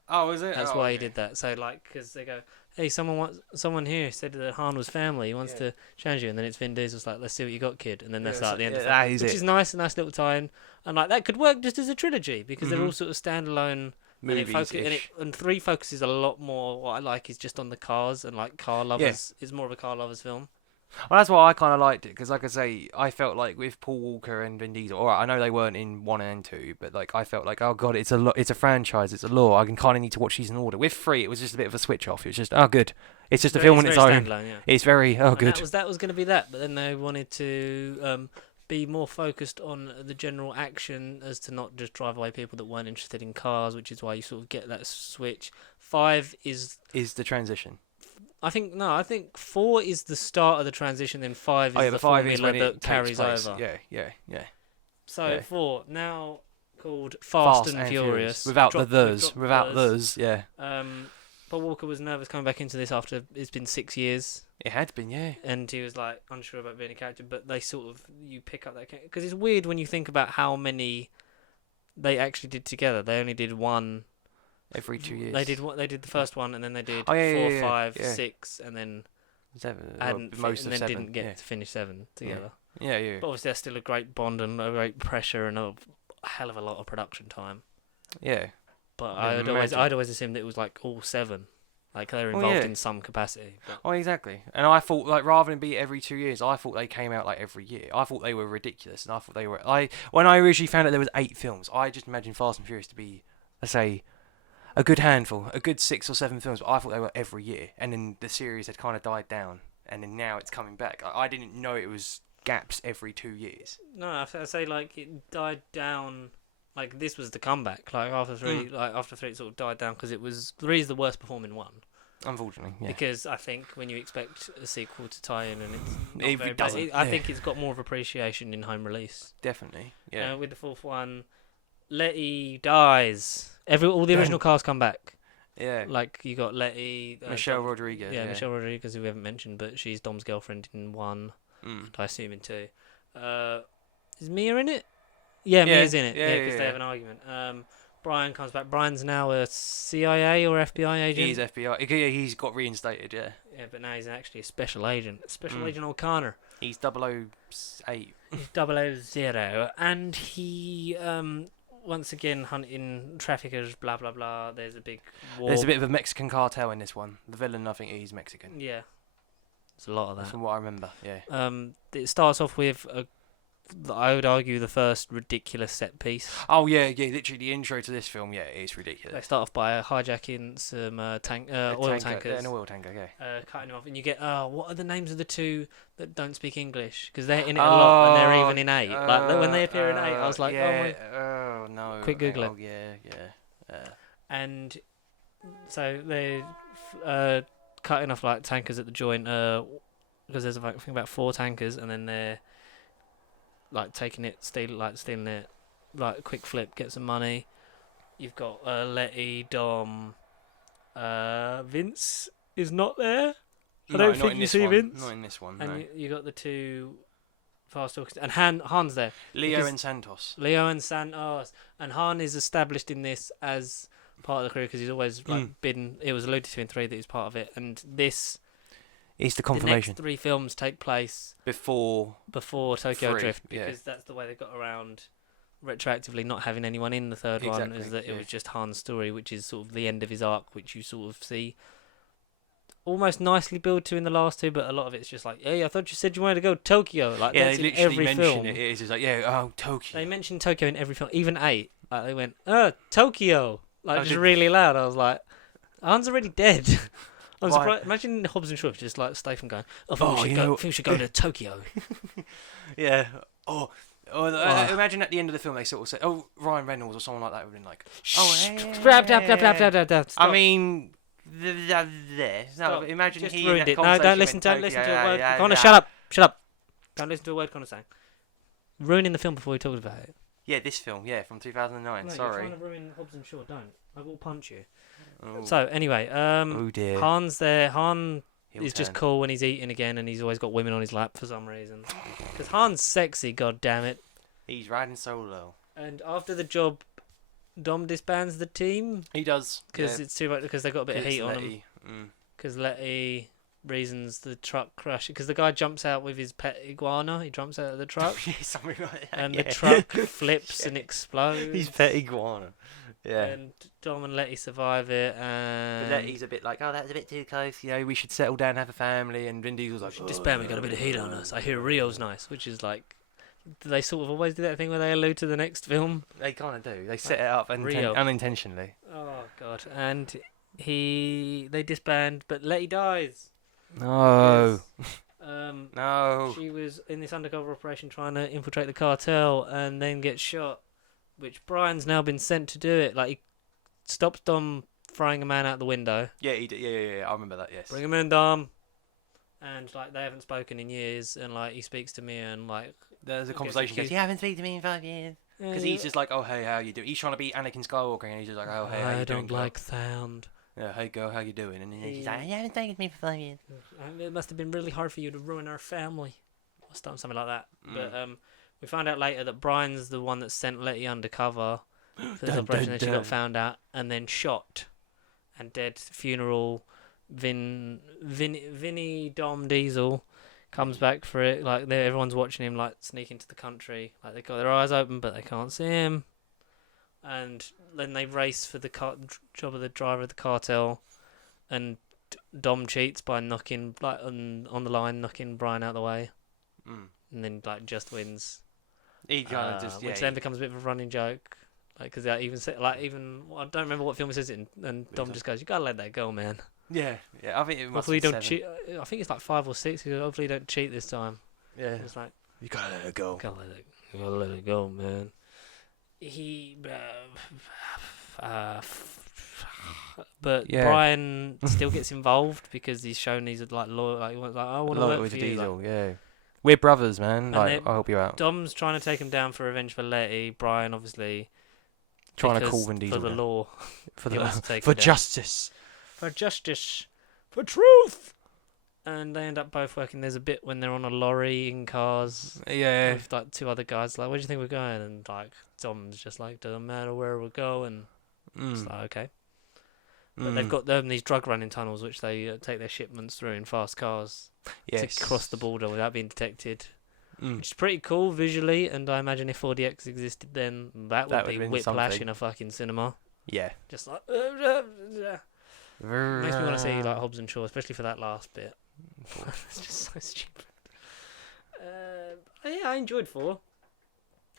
Oh, is it? That's Oh, why he okay. did that. So like, because they go, hey, someone here said that Han was family. He wants Yeah. to challenge you, and then it's Vin Diesel's like, let's see what you got, kid, and then that's Yeah, like the end of it, that is which it. is nice, a nice little tie-in, and like that could work just as a trilogy because they're Mhm. all sort of standalone. Movies. And 3 focuses a lot more. What I like is just on the cars and like car lovers. It's more of a car lovers film. Well, that's why I kind of liked it, because like I say, I felt like with Paul Walker and Vin Diesel, alright, I know they weren't in 1 and 2, but like I felt like, oh god, it's a franchise, it's a law, I kind of need to watch these in order. With 3, it was just a bit of a switch off, it was just, oh good, it's just a film on its very own. standalone, yeah. It's very, oh And good. that was going to be that, but then they wanted to be more focused on the general action as to not just drive away people that weren't interested in cars, which is why you sort of get that switch. 5 is, Is the transition. I think 4 is the start of the transition, then 5 is Oh yeah, the the 5 is formula when that it carries takes place. over. Yeah. So Yeah. 4 now called Fast and Furious. Without Drop- the we thes. dropped Without thes. thes, yeah. Paul Walker was nervous coming back into this after it's been 6 years, It had been, yeah. and he was like unsure about being a character. But they sort of you pick up that because it's weird when you think about how many they actually did together. They only did one. Every 2 years. They did the first one, and then they did Oh, yeah, 4, yeah, 5, yeah. 6, and then 7, hadn't most and of then 7. didn't get to finish 7 together. Yeah. But obviously, that's still a great bond and a great pressure and a hell of a lot of production time. Yeah. But I I'd imagine. always assumed that it was like all 7, like they were Oh, involved yeah. in some capacity. But Oh, exactly. And I thought, like, rather than be every 2 years, I thought they came out like every year. I thought they were ridiculous, and I thought they were. When I originally found out there was 8 films, I just imagined Fast and Furious to be, let's say, a good handful, a good 6 or 7 films. But I thought they were every year, and then the series had kind of died down, and then now it's coming back. I didn't know it was gaps every 2 years. No, I say like it died down. Like this was the comeback. Like after three, after three, it sort of died down because it was three is the worst performing one. Unfortunately, yeah. Because I think when you expect a sequel to tie in and it's not It very doesn't, I think it's got more of appreciation in home release. Definitely, yeah. With the fourth one, Letty dies. All the original cast come back. Yeah. Like you got Letty, Michelle Rodriguez. Yeah, Michelle Rodriguez, who we haven't mentioned, but she's Dom's girlfriend in one. And I assume in two. Is Mia in it? Yeah, Mia's in it. Yeah, because they have an argument. Brian comes back. Brian's now a CIA or FBI agent. He's FBI. Yeah, he's got reinstated. Yeah. Yeah, but now he's actually a special agent. Special Agent O'Connor. He's 008. He's 000, and he once again hunting traffickers. Blah blah blah. There's a big war. There's a bit of a Mexican cartel in this one. The villain, I think, he's Mexican. Yeah, there's a lot of that. From what I remember. Yeah. It starts off with I would argue the first ridiculous set piece. Oh yeah. Literally the intro to this film. Yeah, it's ridiculous. They start off by hijacking some oil tankers. An oil tanker. Yeah. Cutting them off, and you get what are the names of the two that don't speak English? Because they're in it a lot, and they're even in 8. Like when they appear in 8, I was like, oh no. Quick Google it. Oh yeah. And so they're cutting off like tankers at the joint because there's I think about 4 tankers, and then they're like taking it, stealing it, like quick flip, get some money. You've got Letty, Dom, Vince is not there. I don't think you see Vince. Not in this one. And no. you got the 2 fast talkers, and Han's there. Leo and Santos. And Han is established in this as part of the crew because he's always been. It was alluded to in 3 that he's part of it, and this. It's the confirmation. The next 3 films take place before Tokyo 3, Drift because that's the way they got around retroactively not having anyone in the third one. Is that it was just Han's story, which is sort of the end of his arc, which you sort of see almost nicely built to in the last 2, but a lot of it's just like, hey, I thought you said you wanted to go to Tokyo. Like that's they in literally every mention film. It is just like Tokyo. They mentioned Tokyo in every film, even 8. Like they went, Tokyo, like just did... really loud. I was like, Han's already dead. I'm surprised. Imagine Hobbs Shaw just like Statham going, I think we should go to Tokyo. Yeah. Imagine at the end of the film they sort of say, Ryan Reynolds or someone like that would have been like, I mean, there. No, imagine just he ruined it. No, don't listen to a word. Connor, shut up. Don't listen to a word Connor saying. Ruining the film before we talked about it. Yeah, this film, from 2009. No, sorry. You're trying to ruin Hobbs and Shaw. Don't. I will punch you. Oh. So anyway, oh dear. Han's there. Han is just cool when he's eating again, and he's always got women on his lap for some reason. Because Han's sexy, god damn it. He's riding solo. And after the job, Dom disbands the team. He does. Because it's too much. Because they got a bit of heat on Letty. him. Because Letty reasons the truck crash. Because the guy jumps out with his pet iguana. He jumps out of the truck. Something like that. And the truck flips and explodes. His pet iguana. Yeah. And Dom and Letty survive it, and but Letty's a bit like, that was a bit too close. We should settle down, and have a family. And Vin Diesel's like, disband. We got a bit of heat on us. I hear Rio's nice, which is like, they sort of always do that thing where they allude to the next film. They kind of do. They set it up unintentionally. Oh god! And they disband, but Letty dies. No. Because, no. She was in this undercover operation trying to infiltrate the cartel, and then gets shot. Which Brian's now been sent to do it. Like, he stops Dom throwing a man out the window. Yeah, he did. Yeah, I remember that, yes. Bring him in, Dom. And, like, they haven't spoken in years, and, like, he speaks to Mia, and, like... There's a conversation. He goes, you haven't spoken to me in 5 years. Because he's just like, oh, hey, how you doing? He's trying to be Anakin Skywalker, and he's just like, oh, hey, how you doing? I don't like sound. Yeah, hey, girl, how you doing? And then he's like, you haven't spoken to me for 5 years. It must have been really hard for you to ruin our family. Or something like that. But, we found out later that Brian's the one that sent Letty undercover for this operation, and she got found out and then shot and dead. Funeral. Vinny Dom Diesel comes back for it. Like everyone's watching him, like sneak into the country. Like they got their eyes open, but they can't see him. And then they race for the job of the driver of the cartel, and Dom cheats by knocking on the line, knocking Brian out of the way, and then just wins. He kind of just which then becomes a bit of a running joke. Like, because even I don't remember what film it says it in, and Dom just goes, "You gotta let that go, man. Yeah, I think it must Hopefully be you don't 7. cheat." I think it's like 5 or 6. He goes, "Hopefully you don't cheat this time." Yeah, It's like, you gotta let it go. you gotta let it go, man. But Yeah. Brian still gets involved because he's shown he's like loyal. Like, he wants, like, I want to Loyal work with for the you. Like, Diesel, yeah. We're brothers, man. And Like, then I'll help you out. Dom's trying to take him down for revenge for Letty. Brian obviously Trying to because call Vin Diesel for the down. law. For He wants to take for him down. justice. For justice, for truth. And they end up both working. There's a bit when they're on a lorry in cars Yeah. with like 2 other guys. Like, where do you think we're going? And like Dom's just like, doesn't matter where we're going. It's like, okay. But they've got these drug running tunnels which they take their shipments through in fast cars to cross the border without being detected. Which is pretty cool visually, and I imagine if 4DX existed then, that would be would've been whiplash something. in a fucking cinema. Yeah. Just like... Makes me want to see like Hobbs and Shaw, especially for that last bit. It's just so stupid. Yeah, I enjoyed 4.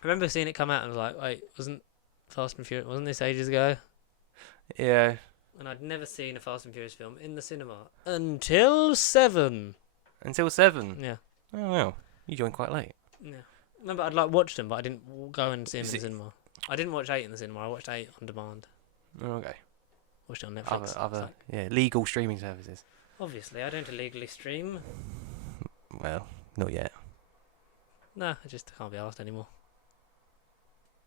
I remember seeing it come out and I was like, wait, wasn't Fast and Furious, wasn't this ages ago? Yeah. And I'd never seen a Fast and Furious film in the cinema until 7. Until 7. Yeah. Oh well, you joined quite late. Yeah. Remember, I'd like watched them, but I didn't go and see them in the cinema. I didn't watch 8 in the cinema. I watched 8 on demand. Okay. Watched it on Netflix. Other legal streaming services. Obviously, I don't illegally stream. Well, not yet. No, I just can't be asked anymore.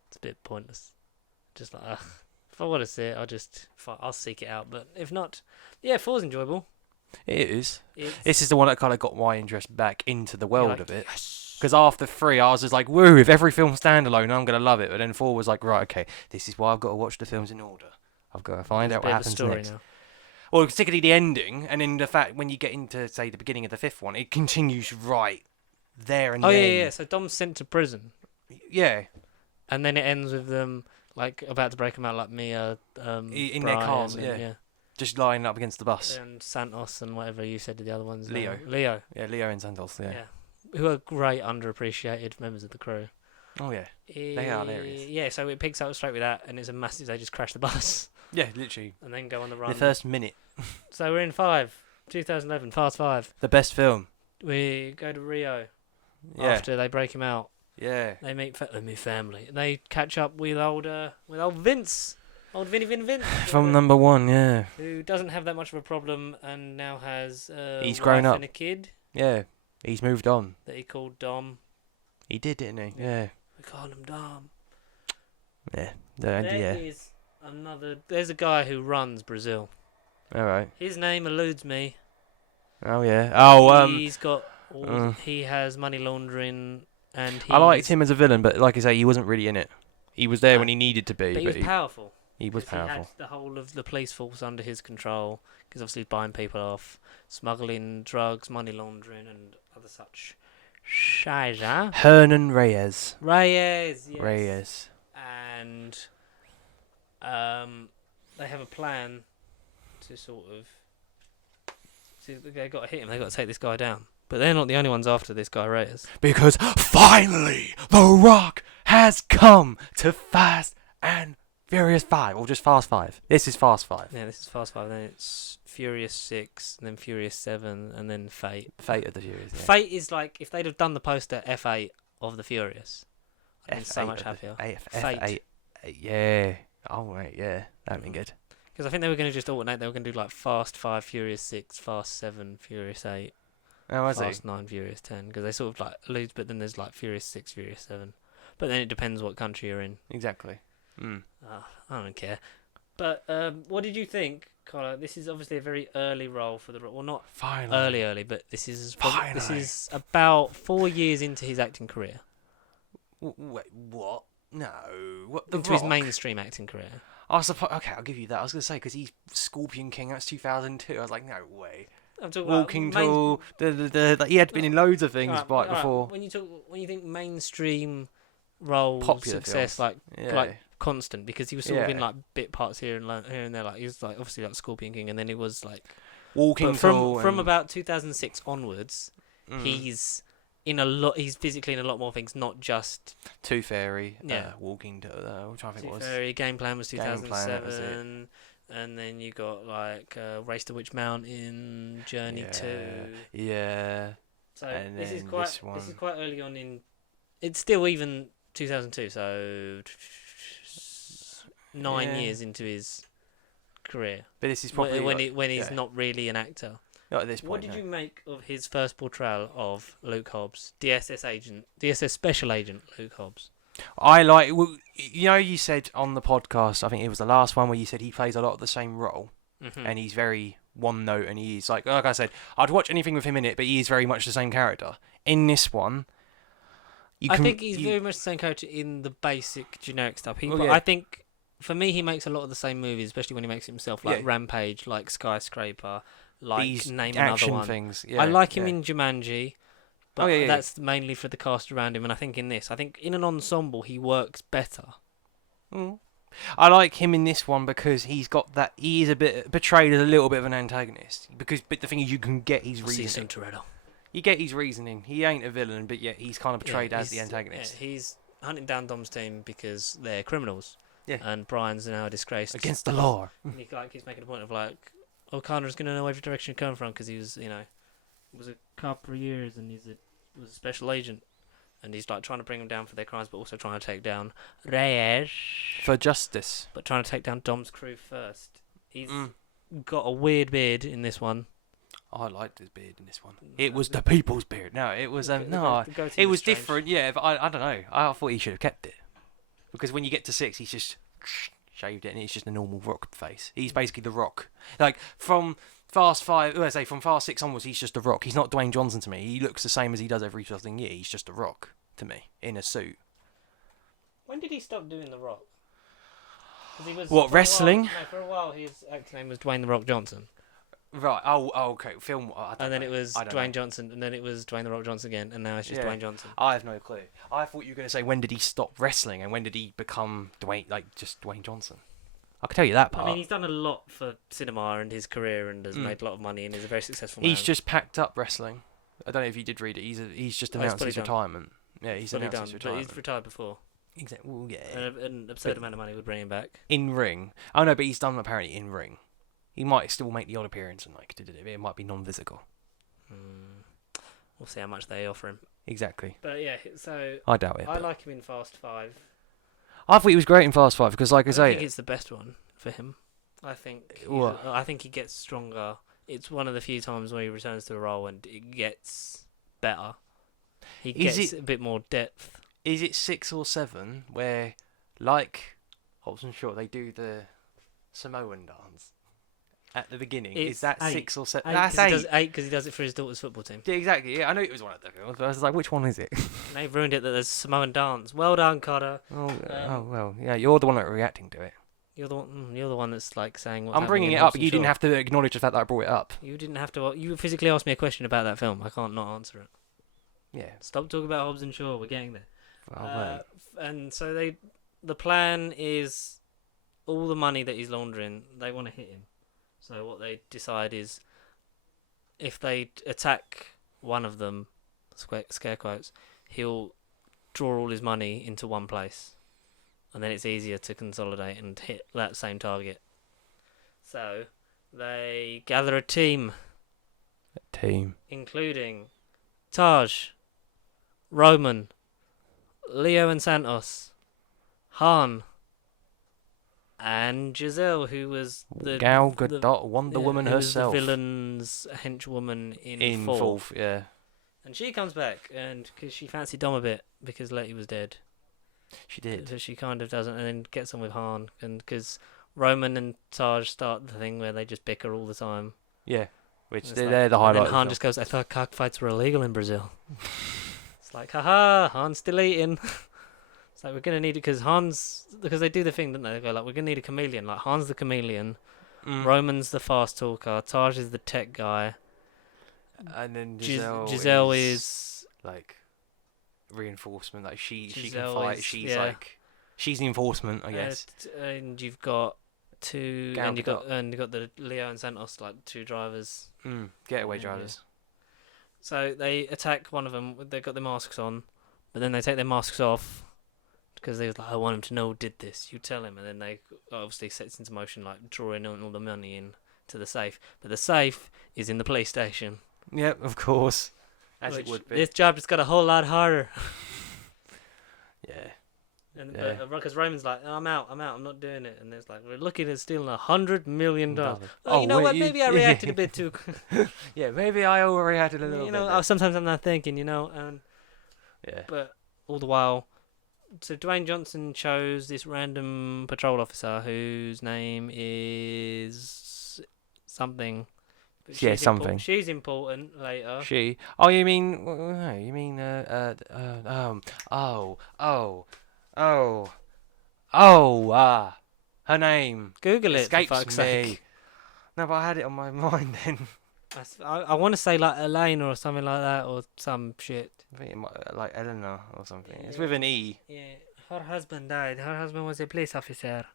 It's a bit pointless. Just like, if I want to see it, I'll seek it out. But if not, yeah, 4's enjoyable. It is. This is the one that kind of got my interest back into the world like, of it. Yes. Because after 3, I was just like, woo, if every film's standalone, I'm going to love it. But then 4 was like, right, okay, this is why I've got to watch the films in order. I've got to find out what happens next. Now. Well, particularly the ending, and then the fact when you get into, say, the beginning of the 5th one, it continues right there and then. Yeah. So Dom's sent to prison. Yeah. And then it ends with them, like, about to break him out, like Mia, in Brian, their cars, and, yeah. Just lying up against the bus. And Santos and whatever you said to the other ones. Leo. Leo. Yeah, Leo and Santos, yeah. Who are great, underappreciated members of the crew. Oh, yeah. They are hilarious. Yeah, so it picks up straight with that, and it's a massive... They just crash the bus. Yeah, literally. And then go on the run. The first minute. So we're in 5. 2011, Fast 5. The best film. We go to Rio. Yeah. After they break him out. Yeah. They meet family. They catch up with old Vince. Old Vince. From number 1, yeah. Who doesn't have that much of a problem and now has He's wife grown up. and a kid. Yeah. He's moved on. That he called Dom. He did, didn't he? Yeah. We call him Dom. Yeah. There is another... There's a guy who runs Brazil. Alright. His name eludes me. Oh, yeah. Oh, He's got... he has money laundering and I liked him as a villain, but like I say, he wasn't really in it. He was there when he needed to be. But he was powerful. He was 'cause powerful. He had the whole of the police force under his control. Because obviously he's buying people off, smuggling drugs, money laundering and other such. Shiza. Hernan Reyes. Yes. Reyes. And they have a plan to sort of... They've got to hit him. They've got to take this guy down. But they're not the only ones after this guy, Reyes. Because finally, The Rock has come to Fast and Furious 5. Or just Fast 5. This is Fast 5. Yeah, this is Fast 5. Then it's Furious 6, and then Furious 7, and then Fate. Fate of the Furious. Yeah. Fate is like, if they'd have done the poster F8 of the Furious, I'd been so F8 much of happier. F8. Yeah. Oh, right, yeah. That'd been good. Because I think they were going to just alternate. They were going to do like Fast 5, Furious 6, Fast 7, Furious 8, Oh, I see. Fast 9, Furious 10. Because they sort of like allude, but then there's like Furious 6, Furious 7. But then it depends what country you're in. Exactly. Mm. I don't care. But what did you think, Connor? This is obviously a very early role for the... Well, not Finally. early, but this is Finally. this is about 4 years into his acting career. Wait, what? No. What? Into his mainstream acting career. I suppose. Okay, I'll give you that. I was gonna say because he's Scorpion King. That's 2002. I was like, no way. I'm talking Walking about Tall. Like, he had been in loads of things alright, before. When you think mainstream role Popular success, films. like constant, because he was sort of in Yeah. like bit parts here and there. Like he was like obviously like Scorpion King, and then he was like Walking but Tall. from about 2006 onwards, Mm. he's He's physically in a lot more things, not just Tooth Fairy, Yeah. Walking to, I'm trying to think Tooth what was. Fairy. Game Plan was Game Plan, that was it. 2007, and then you got like Race to Witch Mountain, Journey Yeah, 2. yeah. So And this is then quite this one. this is quite early on in. It's still even 2002, so 9 years into his career. But this is probably when he's not really an actor. not at this point. What did you make of his first portrayal of Luke Hobbs, DSS Special Agent Luke Hobbs? I like. Well, you said on the podcast, I think it was the last one where you said he plays a lot of the same role, and he's very one note, and he is like I said, I'd watch anything with him in it, but he is very much the same character. In this one, I think he's very much the same character in the basic generic stuff. yeah. I think for me, he makes a lot of the same movies, especially when he makes it himself, like Rampage, like Skyscraper, like these name action another one. Things. Yeah, I like him in Jumanji, but yeah. that's mainly for the cast around him. And I think in an ensemble, he works better. Mm. I like him in this one because he's got that. He is a bit portrayed as a little bit of an antagonist. But the thing is, you can get his reasoning. You get his reasoning. He ain't a villain, but yet he's kind of portrayed as the antagonist. Yeah, he's hunting down Dom's team because they're criminals. Yeah. And Brian's now disgraced against the law. He's making a point of like, O'Connor's going to know every direction you're coming from because he was, was a cop for years and was a special agent. And he's like trying to bring them down for their crimes, but also trying to take down Reyes for justice. But trying to take down Dom's crew first. He's got a weird beard in this one. I liked his beard in this one. It was the people's beard. No, it was it was different. Yeah, but I don't know. I thought he should have kept it because when you get to 6, he's just shaved it and it's just a normal Rock face. He's basically the Rock. Like from Fast 6 onwards, he's just the Rock. He's not Dwayne Johnson to me. He looks the same as he does every fucking year. He's just a Rock to me in a suit. When did he stop doing the Rock? He was, wrestling? For a while, his actor name was Dwayne the Rock Johnson. Right. Oh, okay. Film. And then it was Dwayne Johnson, and then it was Dwayne the Rock Johnson again, and now it's just Dwayne Johnson. I have no clue. I thought you were going to say when did he stop wrestling and when did he become just Dwayne Johnson. I can tell you that part. I mean, he's done a lot for cinema and his career, and has made a lot of money, and is a very successful man. He's just packed up wrestling. I don't know if you did read it. He's just announced his retirement. Yeah, he's announced his retirement. But he's retired before. Exactly. Well, yeah. An absurd amount of money would bring him back. In ring. Oh no, but he's done apparently in ring. He might still make the odd appearance and it might be non-physical. We'll see how much they offer him. Exactly. But yeah, so I doubt it. I like him in Fast 5. I thought he was great in Fast 5 because, like I say, I think it's the best one for him. I think he gets stronger. It's one of the few times where he returns to a role and it gets better. He gets a bit more depth. Is it 6 or 7 where, like Hobbs Shaw, they do the Samoan dance at the beginning? Is that 8. 6 or 7? That's 8. He does 8 because he does it for his daughter's football team. Yeah, exactly. Yeah, I knew it was one of the films, but I was like, which one is it? They've ruined it that there's Samoan dance. Well done, Cotter. Well, yeah, you're the one that reacting to it. You're the one that's like saying. I'm bringing it up, but you didn't have to acknowledge the fact that I brought it up. You didn't have to. You physically asked me a question about that film. I can't not answer it. Yeah. Stop talking about Hobbs and Shaw. We're getting there. Well, and so the plan is all the money that he's laundering. They want to hit him. So what they decide is, if they attack one of them, scare quotes, he'll draw all his money into one place. And then it's easier to consolidate and hit that same target. So they gather a team. Including Taj, Roman, Leo and Santos, Han, and Giselle, who was the Gal Gadot, Wonder Woman herself. The villain's henchwoman in Fourth, yeah. And she comes back, and because she fancied Dom a bit, because Letty was dead. She did. So she kind of doesn't, and then gets on with Han, and because Roman and Taj start the thing where they just bicker all the time. Yeah, which they're the highlight. And then Han just goes, "I thought cockfights were illegal in Brazil." It's like, haha, Han's still eating. It's like, we're gonna need it because they do the thing, don't they? They go like, we're gonna need a chameleon. Like Han's the chameleon, Roman's the fast talker, Taj is the tech guy, and then Giselle is like reinforcement. Like she can Giselle fight. She's the enforcement, I guess. And you've got you got the Leo and Santos, like 2 drivers. Getaway drivers. So they attack one of them. They've got their masks on, but then they take their masks off because they was like, I want him to know who did this. You tell him, and then they obviously sets into motion like drawing all the money in to the safe. But the safe is in the police station. Yep, of course. As it would be. This job just got a whole lot harder. Yeah. And Yeah. because Raymond's like, I'm out, I'm not doing it. And it's like, we're looking at stealing $100 million. $100. Oh, you know wait, what? Maybe I reacted a bit too. Yeah, maybe I overreacted a little you bit. know, sometimes I'm not thinking, Yeah. But all the while, so Dwayne Johnson chose this random patrol officer whose name is something. But Yeah, something. She's important later. She. Oh, you mean? No, you mean? Her name Google it. escapes For fuck's me. sake. No, but I had it on my mind then. I want to say like Elena or something like that or some shit. I think it might, like Eleanor or something. It's Yeah. with an E. Yeah, her husband died. Her husband was a police officer.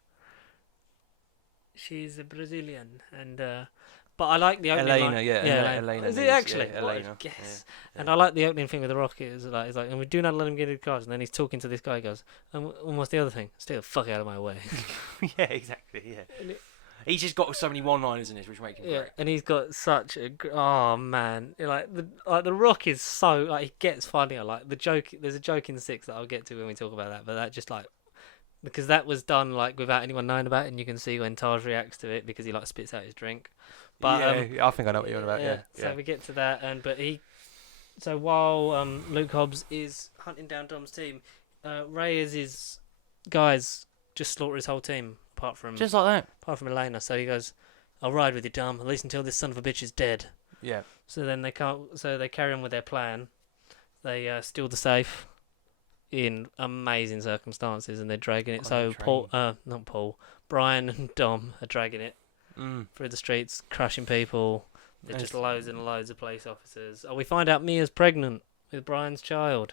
She's a Brazilian, and but I like the opening. Elena, line. yeah, Elena Is it means- actually? yeah, What a Elena, guess. yeah. And I like the opening thing with the rocket. It's like, and we do not let him get in the cars. And then he's talking to this guy. He goes, and what's the other thing? Stay the fuck out of my way. Yeah, exactly. Yeah. And it- He's just got so many one-liners in this, which make him Yeah, great. and he's got such a oh man, the Rock is so like he gets funnier. Like the joke, there's a joke in 6 that I'll get to when we talk about that. But that just like because that was done like without anyone knowing about it, and you can see when Taj reacts to it because he like spits out his drink. But yeah, I think I know what you're on about. Yeah. So we get to that, so while Luke Hobbs is hunting down Dom's team, Reyes' guys just slaughter his whole team apart from Just like that. Elena. So he goes, "I'll ride with you, Dom, at least until this son of a bitch is dead." Yeah. So then they can't. So they carry on with their plan. They steal the safe in amazing circumstances, and they're dragging it. On So the not Paul, Brian and Dom are dragging it through the streets, crushing people. There's just loads and loads of police officers. Oh, we find out Mia's pregnant with Brian's child,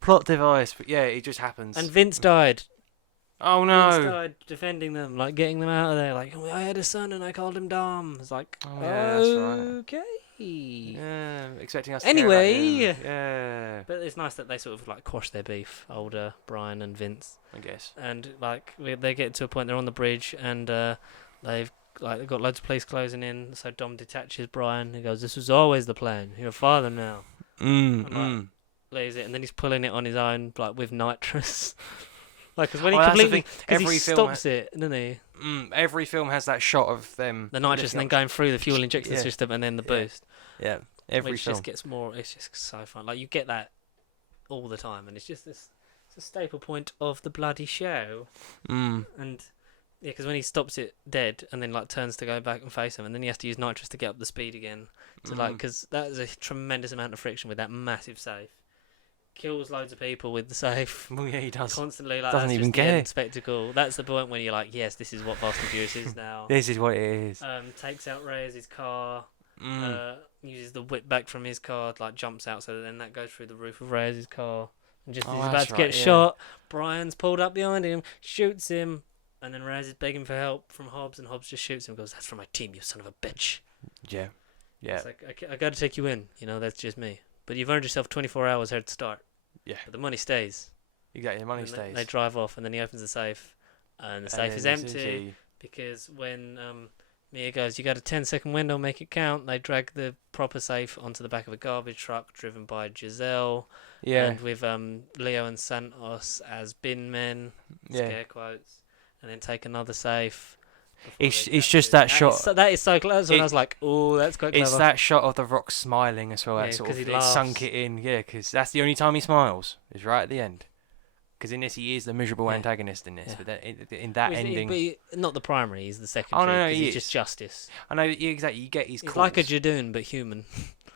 Plot device, but yeah, it just happens. and Vince died. Oh Vince no! died defending them, like getting them out of there. Like, I had a son and I called him Dom. It's like, Oh yeah, that's right. okay. Yeah, expecting us. Anyway. To care about him. Yeah, But it's nice that they sort of like quash their beef, older Brian and Vince, I guess. and like they get to a point they're on the bridge and they've got loads of police closing in. So Dom detaches Brian. He goes, "This was always the plan. You're a father now." Mm. Lays it, and then he's pulling it on his own, like with nitrous. Like, because when he Well, that's the completely, thing, because he every film stops it, doesn't he? Every film has that shot of them. The nitrous and then going through the fuel injection Yeah. system and then the Yeah. boost. Yeah, every which film. just gets more. It's just so fun. Like you get that all the time, and it's just this. It's a staple point of the bloody show. And yeah, because when he stops it dead and then like turns to go back and face him, and then he has to use nitrous to get up the speed again. To like, because that is a tremendous amount of friction with that massive safe. Kills loads of people with the safe. Well, yeah, he does. Constantly, like Doesn't that's even just the care. end spectacle. That's the point when you're like, yes, this is what Fast and Furious is now. This is what it is. Takes out Reyes' car. Uses the whip back from his car, like jumps out, so then that goes through the roof of Reyes' car. And just as he's about that's to get right, yeah. shot, Brian's pulled up behind him, shoots him, and then Reyes is begging for help from Hobbs, and Hobbs just shoots him and goes, "That's for my team, you son of a bitch." Yeah. Yeah. It's like, I got to take you in, that's just me. But you've earned yourself 24 hours head start. Yeah. But the money stays. Exactly. The money And stays. They drive off, and then he opens the safe, and the safe is empty. Because when Mia goes, "You got a 10-second window, make it count," they drag the proper safe onto the back of a garbage truck driven by Giselle. Yeah. And with Leo and Santos as bin men, Yeah. scare quotes, and then take another safe. It's just that shot. That is so close. And I was like, "Oh, that's quite clever." It's that shot of the Rock smiling as well. Yeah, That sort 'cause of he it sunk laughs. it in. Yeah, because that's the only time he smiles. Is right at the end. Because in this he is the miserable Yeah. antagonist in this, Yeah. but then in that ending, But not the primary. He's the secondary. Oh, no, 'cause he he's is. just justice. I know exactly. You get his. He's calls. like a Jadoon, but human.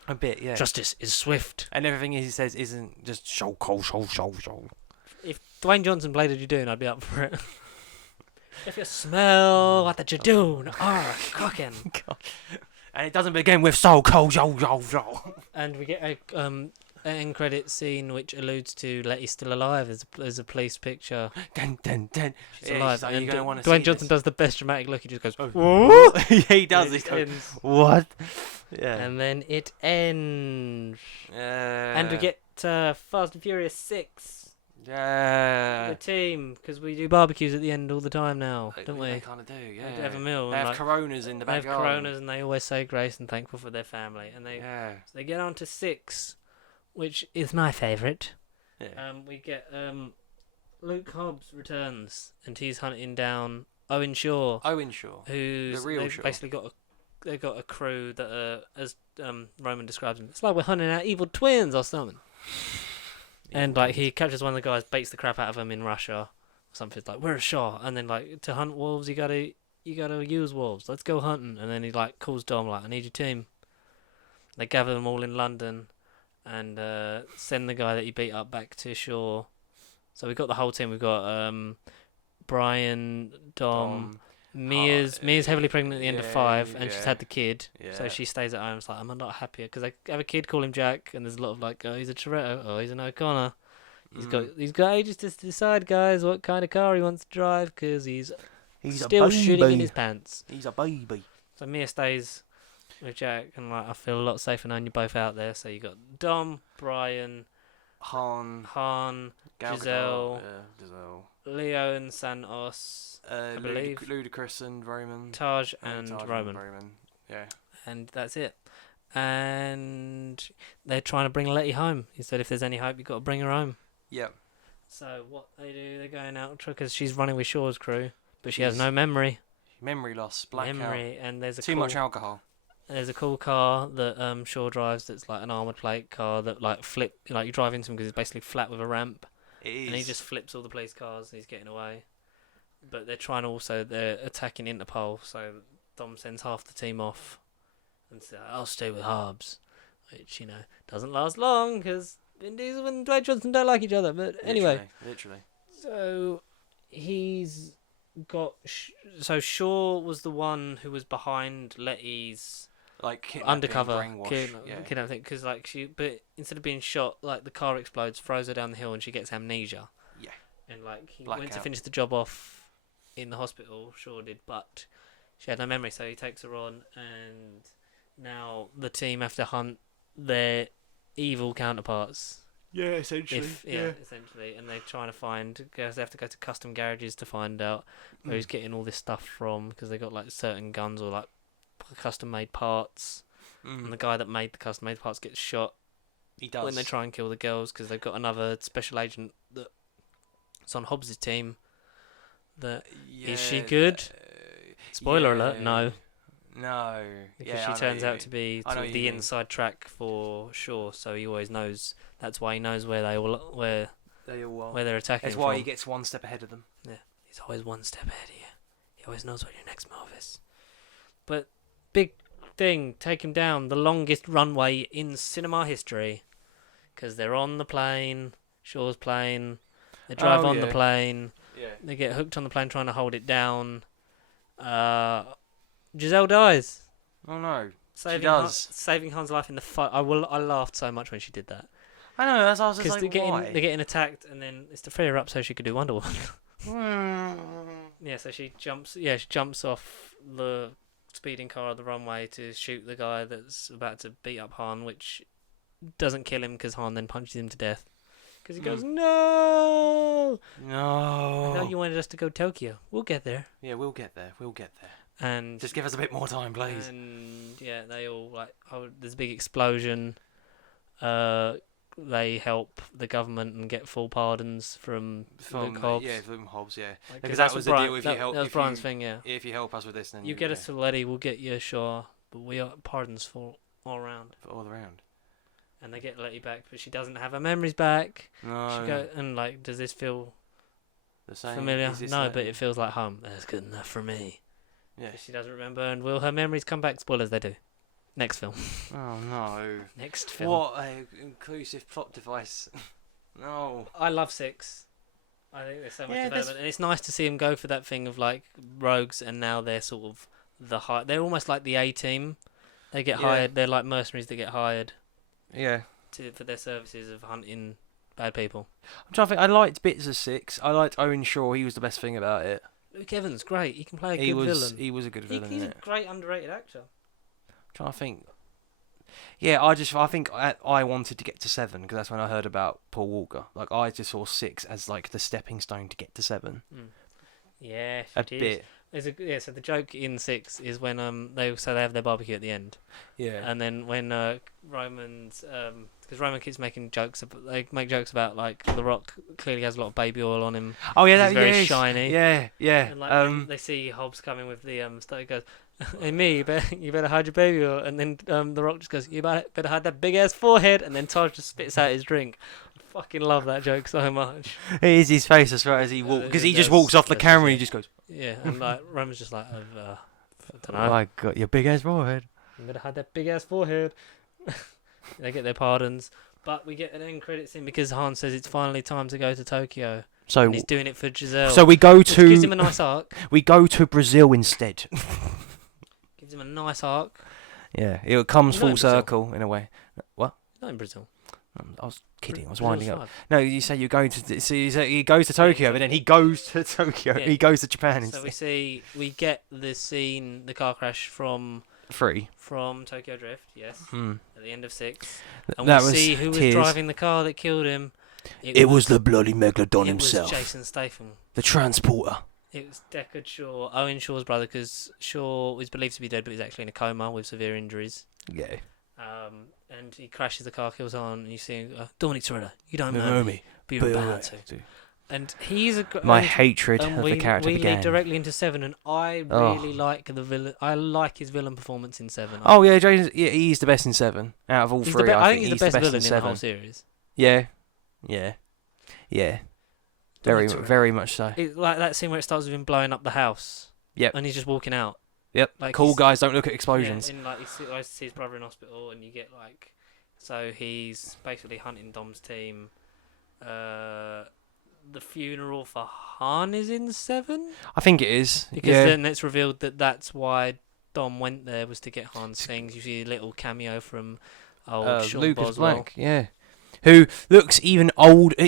A bit, yeah. Justice is swift. And everything he says isn't just show. If Dwayne Johnson played a Jadoon, I'd be up for it. If you smell what the Jadoon are cooking. And it doesn't begin with so cold, yo. And we get a end credit scene which alludes to Letty's still alive. There's a police picture. Dun. She's Yeah, alive. so And you're gonna wanna Dwayne see Johnson this. does the best dramatic look. He just goes, Yeah, he does. and He's it going, ends. what? Yeah. And then it ends. Yeah. And we get Fast and Furious 6. Yeah. The team, because we do barbecues at the end all the time now, don't They we? kind of do, yeah. They have a meal. They And have like, Coronas in the they have backyard. Coronas, and they always say grace and thankful for their family. And they so they get on to 6, which is my favourite. Yeah. We get Luke Hobbs returns, and he's hunting down Owen Shaw. Owen Shaw. Who's The real they've Shaw. basically they've got a crew that are, as Roman describes them, it's like we're hunting out evil twins or something. And like he catches one of the guys, baits the crap out of him in Russia or something. It's like, we're a Shaw, and then like to hunt wolves you gotta use wolves. Let's go hunting. And then he like calls Dom like, I need your team. They gather them all in London and send the guy that he beat up back to shore. So we've got the whole team. We've got Brian, Dom. Mia's heavily pregnant at the end of 5, and she's had the kid, so she stays at home. It's like, I'm a lot happier because they have a kid, call him Jack, and there's a lot of like, oh, he's a Toretto, oh, he's an O'Connor. He's got ages to decide, guys, what kind of car he wants to drive because he's still shitting in his pants. He's a baby. So Mia stays with Jack, and like I feel a lot safer knowing you're both out there. So you got Dom, Brian, Han, Giselle, Leo and Santos, I believe. Ludacris and Roman. Taj and Roman. Yeah. And that's it. And they're trying to bring Letty home. He said if there's any hope, you've got to bring her home. Yeah. So what they do, they're going out because she's running with Shaw's crew, but she has no memory. Memory loss, blackout. And there's too much alcohol. There's a cool car that Shaw drives that's like an armoured plate car that like you drive into him because it's basically flat with a ramp. It is. And he just flips all the police cars and he's getting away. But they're attacking Interpol, so Dom sends half the team off and says, I'll stay with Hobbs. Which, doesn't last long because Vin Diesel and Dwayne Johnson don't like each other. But anyway. Literally. So he's got... So Shaw was the one who was behind Letty's... Like undercover kidnapping thing, because but instead of being shot, like the car explodes, throws her down the hill, and she gets amnesia. Yeah. And like he Blackout. went to finish the job off in the hospital, Shaw did, but she had no memory, so he takes her on, and now the team have to hunt their evil counterparts. Yeah, essentially. Essentially, and they're trying to find. Because they have to go to custom garages to find out where he's getting all this stuff from, because they got like certain guns or like custom-made parts, and the guy that made the custom-made parts gets shot. He does. When they try and kill the girls, because they've got another special agent that's on Hobbs' team. Is she good? Spoiler alert, no. No. Because she turns out to be sort of the inside track for Shaw, so he always knows. That's why he knows where where they're attacking. That's why he gets one step ahead of them. Yeah, he's always one step ahead of you. He always knows what your next move is. But big thing, take him down the longest runway in cinema history, because they're on the plane, Shaw's plane, they drive on the plane, they get hooked on the plane trying to hold it down. Giselle dies. Oh no, saving Han's life in the fight. I laughed so much when she did that. I know, that's what I was because like, they're getting attacked, and then it's to free her up so she could do Wonder Woman. Yeah, so she jumps off the speeding car on the runway to shoot the guy that's about to beat up Han, which doesn't kill him because Han then punches him to death. Because he goes, no! No! I know you wanted us to go Tokyo. We'll get there. Yeah, we'll get there. And just give us a bit more time, please. And yeah, they all there's a big explosion. They help the government and get full pardons from Luke Hobbs. Yeah, from Hobbs, yeah. Like, because that was the deal. If you help, that was Brian's thing, yeah. If you help us with this, then you get us to Letty, we'll get you Shaw, but we are pardons for all around. And they get Letty back, but she doesn't have her memories back. No. Does this feel the same? Familiar? No, but it feels like home. That's good enough for me. Yeah. She doesn't remember, and will her memories come back? Spoilers, they do. Next film. Oh no. Next film. What a inclusive plot device. No. I love 6. I think there's so much development, and it's nice to see them go for that thing of like rogues, and now they're sort of they're almost like the A team. They get hired. They're like mercenaries that get hired. Yeah. For their services of hunting bad people. I'm trying to think. I liked bits of 6. I liked Owen Shaw. He was the best thing about it. Luke Evans, great. He can play a good villain. He was a good villain. He's a great underrated actor. I'm trying to think. Yeah, I think I wanted to get to 7 because that's when I heard about Paul Walker. Like I just saw 6 as like the stepping stone to get to 7. Mm. Yeah, A it is. bit. So the joke in 6 is when they have their barbecue at the end, Yeah. and then when Roman's because Roman keeps making jokes about, they make jokes about like The Rock clearly has a lot of baby oil on him. Oh yeah, He's very shiny. Yeah, yeah. And like when they see Hobbs coming with the stuff, he goes, "Hey me, you better hide your baby oil." And then The Rock just goes, "You better hide that big ass forehead." And then Taj just spits out his drink. I fucking love that joke so much. It is his face as far as he walks because he just walks off the camera and he just goes. Yeah, and like Roman's just like, I don't Oh know. my god, your big ass forehead. You better hide that big ass forehead. They get their pardons, but we get an end credit scene because Han says it's finally time to go to Tokyo. So And he's doing it for Giselle. So we go which gives him a to nice arc. we go to Brazil instead. Gives him a nice arc. Yeah, it comes He's not full in Brazil. circle in a way. What? Not in Brazil. I was kidding. I was Brazil's winding up. 5. No, you say you're going to. So you say he goes to Tokyo, but then he goes to Tokyo. Yeah. He goes to Japan So instead. we get the scene, the car crash from 3. Tokyo Drift. Yes, Hmm. at the end of 6, and That we was see who was tears. driving the car that killed him. It was the bloody megalodon it himself, was Jason Statham. the transporter. It was Deckard Shaw, Owen Shaw's brother, because Shaw was believed to be dead, but he's actually in a coma with severe injuries. Yeah. And he crashes the car, kills Han, and you see him go, Dominic Toretto, you don't No, know me. me, but you're about to. And he's a My and, hatred and of we, the character we began. lead directly into 7, and I Oh. really like the villain. I like his villain performance in 7. Oh yeah, he's the best in 7 out of all He's 3. I think think he's the best villain in the 7. whole series. Yeah, yeah, yeah. Very, Dominic Toretto. very much so. It, like that scene where it starts with him blowing up the house. Yep. And he's just walking out. Yep. Like Cool he's- guys don't look at explosions. Yeah, and like I see his brother in hospital, and you get like, so he's basically hunting Dom's team. The funeral for Han is in 7 I think it is. because yeah. then it's revealed that that's why Dom went there, was to get Han's things. You see a little cameo from old Sean Lucas Boswell. Black, yeah. Who looks even old? Well,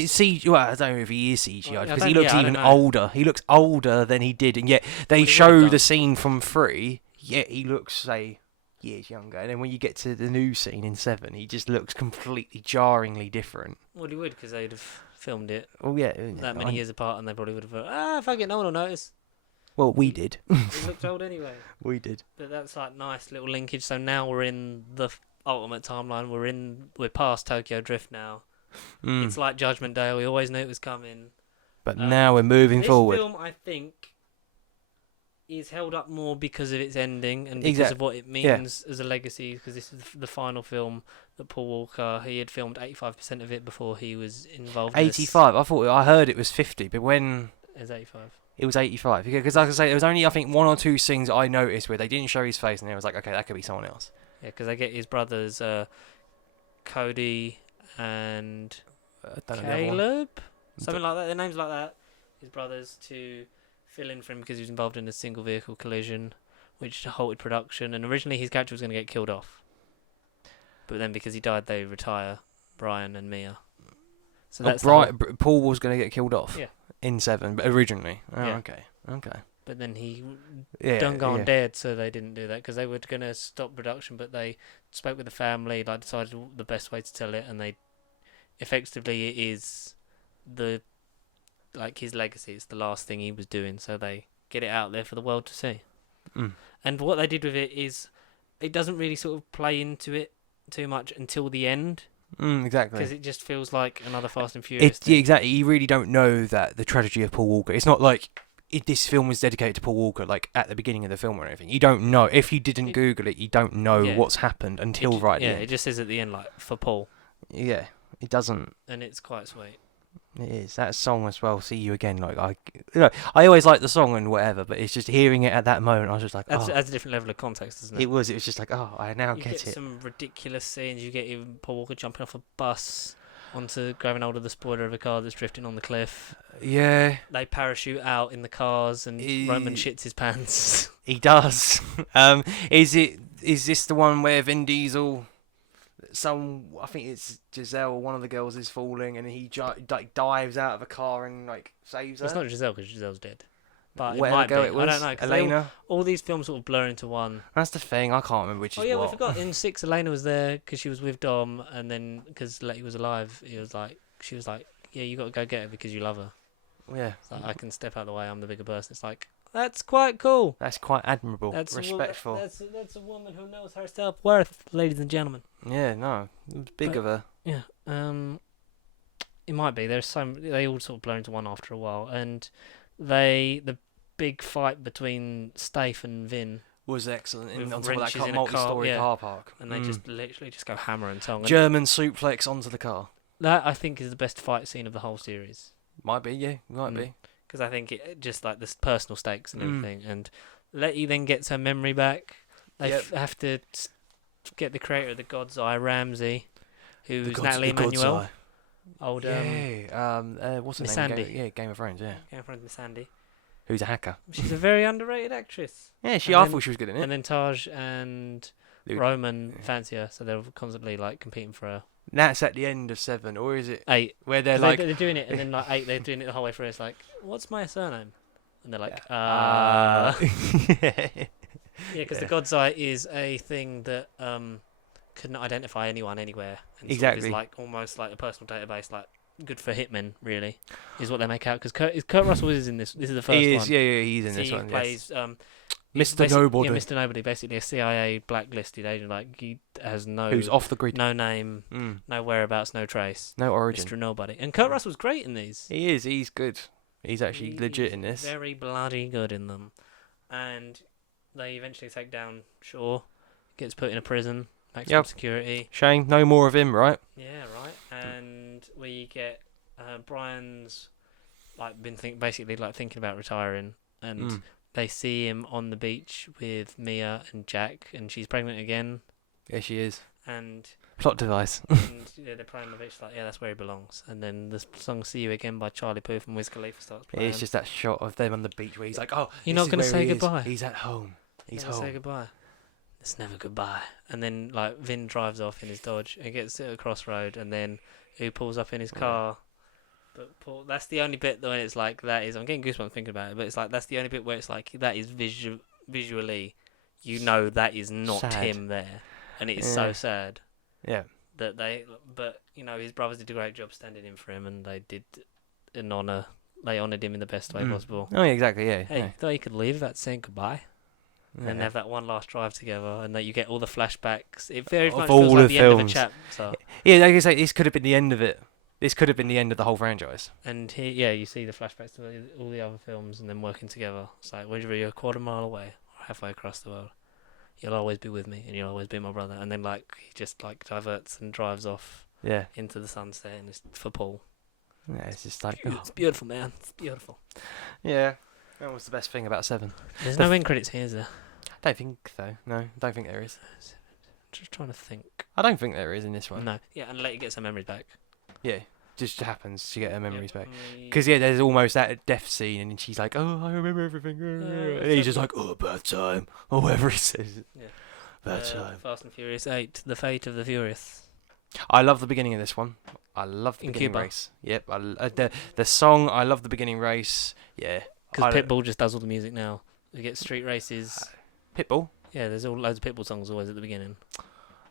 I don't know if he is CGI Well, I because don't- he looks yeah, I even don't know. older. He looks older than he did, and yet they Well, he would have show done. the scene from 3. Yet he looks, say, years younger. And then when you get to the new scene in 7, he just looks completely jarringly different. Well, he would, because they'd have filmed it Oh yeah, that many years apart, and they probably would have thought, fuck it, no one will notice. Well, we did. He looked old anyway. We did. But that's like nice little linkage. So now we're in the ultimate timeline. We're past Tokyo Drift now. Mm. It's like Judgment Day. We always knew it was coming. But now we're moving This forward. film, I think, is held up more because of its ending and because Exact- of what it means as a legacy. Because this is the final film that Paul Walker, he had filmed 85% of it before he was involved. 85. I heard it was 50, but when In this. It's 85. it was 85, because like I say, there was only I think 1 or 2 scenes I noticed where they didn't show his face, and I was like, okay, that could be someone else. Yeah, because they get his brothers, Cody and I don't know the other one. Caleb, something like that. Their names like that. His brothers to fill in for him because he was involved in a single vehicle collision, which halted production. And originally his character was going to get killed off, but then because he died, they retire Brian and Mia. So that's the whole- Paul was going to get killed off. Yeah. In 7, but originally. Oh, Yeah. okay. But then he Yeah. done gone yeah. dead, so they didn't do that because they were going to stop production. But they spoke with the family, like decided the best way to tell it, and they effectively it is his legacy. It's the last thing he was doing, so they get it out there for the world to see. Mm. And what they did with it is, it doesn't really sort of play into it too much until the end, Exactly. because it just feels like another Fast and Furious. Yeah, exactly. You really don't know that the tragedy of Paul Walker. It's not like this film was dedicated to Paul Walker, like at the beginning of the film or anything. You don't know. If you didn't Google it, you don't know Yeah. what's happened until right at the Yeah, end. it just says at the end, like, for Paul, Yeah, it doesn't. and it's quite sweet. It is that song as well. See you again. Like I always like the song and whatever, but it's just hearing it at that moment. I was just like, Adds oh. a different level of context, doesn't it? It was just like, oh, I now You get get it. some ridiculous scenes. You get even Paul Walker jumping off a bus onto grabbing hold of the spoiler of a car that's drifting on the cliff. Yeah, They parachute out in the cars, and Roman shits his pants. he does. Is this the one where Vin Diesel? I think it's Giselle, one of the girls is falling, and he dives out of a car and like saves her. It's not Giselle, because Giselle's dead. but it Whatever might be. girl it was. I don't know, 'cause Elena. all these films sort of blur into one. That's the thing. I can't remember which Oh is yeah, what. we forgot. In 6, Elena was there because she was with Dom, and then because Letty was alive, she was like, yeah, you got to go get her because you love her. Yeah. It's like, I can step out of the way. I'm the bigger person. It's like, that's quite cool. That's quite admirable. That's Respectful. that's a woman who knows her self-worth, ladies and gentlemen. Yeah, no. It was big But- of her. Yeah. It might be. There's they all sort of blur into one after a while, and the big fight between Stath and Vin, Was excellent. With On top of that wrenches in a multi-story car, yeah. car park. and they just literally just go hammer and tong. And German suplex onto the car. that I think is the best fight scene of the whole series. Might be, yeah. Might be. Because I think it just like this personal stakes and Mm. everything, and Letty then gets her memory back. They Yep. have to get the creator of the God's Eye, Ramsey, The who's gods- Natalie the God's Emmanuel, Eye. old Yeah. What's her Miss name? Sandy. Game of Thrones, yeah. Game friend Miss Sandy. Who's a hacker. She's a very underrated actress. Yeah, And I then- thought she was good in it. And then Taj and Dude. Roman fancy her, so they're constantly like competing for her. That's at the end of 7, or is it 8. where they're 'Cause like... they're doing it, and then like 8, they're doing it the whole way through. It's like, what's my surname? And they're like, yeah, Yeah, because the Yeah. God's Eye is a thing that couldn't identify anyone anywhere. And Exactly. Sort of is like almost like a personal database, like good for hitmen, really, is what they make out. Because Kurt Russell is in this. This is the first he one. is, yeah, he's in So this he one, plays Mr. basic- Nobody. Yeah, Mr. Nobody, basically a CIA blacklisted agent. Like he has no Who's off the grid. no name, Mm. no whereabouts, no trace. No origin. Mr. Nobody. And Kurt Russell's great in these. He is, he's good. He's actually He's legit in this. Very bloody good in them. And they eventually take down Shaw, gets put in a prison, maximum Yep. security. Shame, no more of him, right? Yeah, right. And we get Brian's like basically like thinking about retiring, and Mm. they see him on the beach with Mia and Jack, and she's pregnant again, Yeah, she is. and Plot device. yeah, they're playing on the beach like, yeah, that's where he belongs. And then the song "See You Again" by Charlie Puth and Wiz Khalifa starts playing. It's just that shot of them on the beach where he's like, oh, You're this not is gonna where say he is. goodbye. He's at home. He's Never home. say goodbye. It's never goodbye. And then like Vin drives off in his Dodge and gets to a crossroad, and then who pulls up in his Yeah. car? But Paul, that's the only bit when it's like that is. I'm getting goosebumps thinking about it, but it's like that's the only bit where it's like that is visually, you know, that is not Sad. him there, and it is so Yeah. sad Yeah. that they. But you know, his brothers did a great job standing in for him, and they did an honor. They honoured him in the best way Mm. possible. Oh, yeah, exactly, yeah. Hey, thought you could leave without saying goodbye. yeah. And have that one last drive together, and that you get all the flashbacks. It very Of much all feels like the the end of a films. chapter. Yeah, like I say, this could have been the end of it. This could have been the end of the whole franchise. And here, yeah, you see the flashbacks to all the other films, and then working together. It's like whether you're a quarter mile away or halfway across the world, you'll always be with me, and you'll always be my brother. And then like he just like diverts and drives off Yeah. into the sunset, and it's for Paul. Yeah, it's just like, It's beautiful, man. It's beautiful. yeah. That was the best thing about 7. There's The no end credits here, is there? Don't think so. No, don't think there is. Just trying to think. I don't think there is in this one. No. Yeah, and Letty gets her memories back. Yeah, just happens to get her memories back. Yep. Because yeah, there's almost that death scene, and then she's like, "Oh, I remember everything," and he's just like, "Oh, bad time," or whatever he says. Yeah. Bad time. Fast and Furious 8, The Fate of the Furious. I love the beginning of this one. I love the In beginning Cuba. race. Yep. The song. I love the beginning race. Yeah. Because I- Pitbull just does all the music now. We get street races. Pitbull. Yeah, there's all loads of Pitbull songs always at the beginning.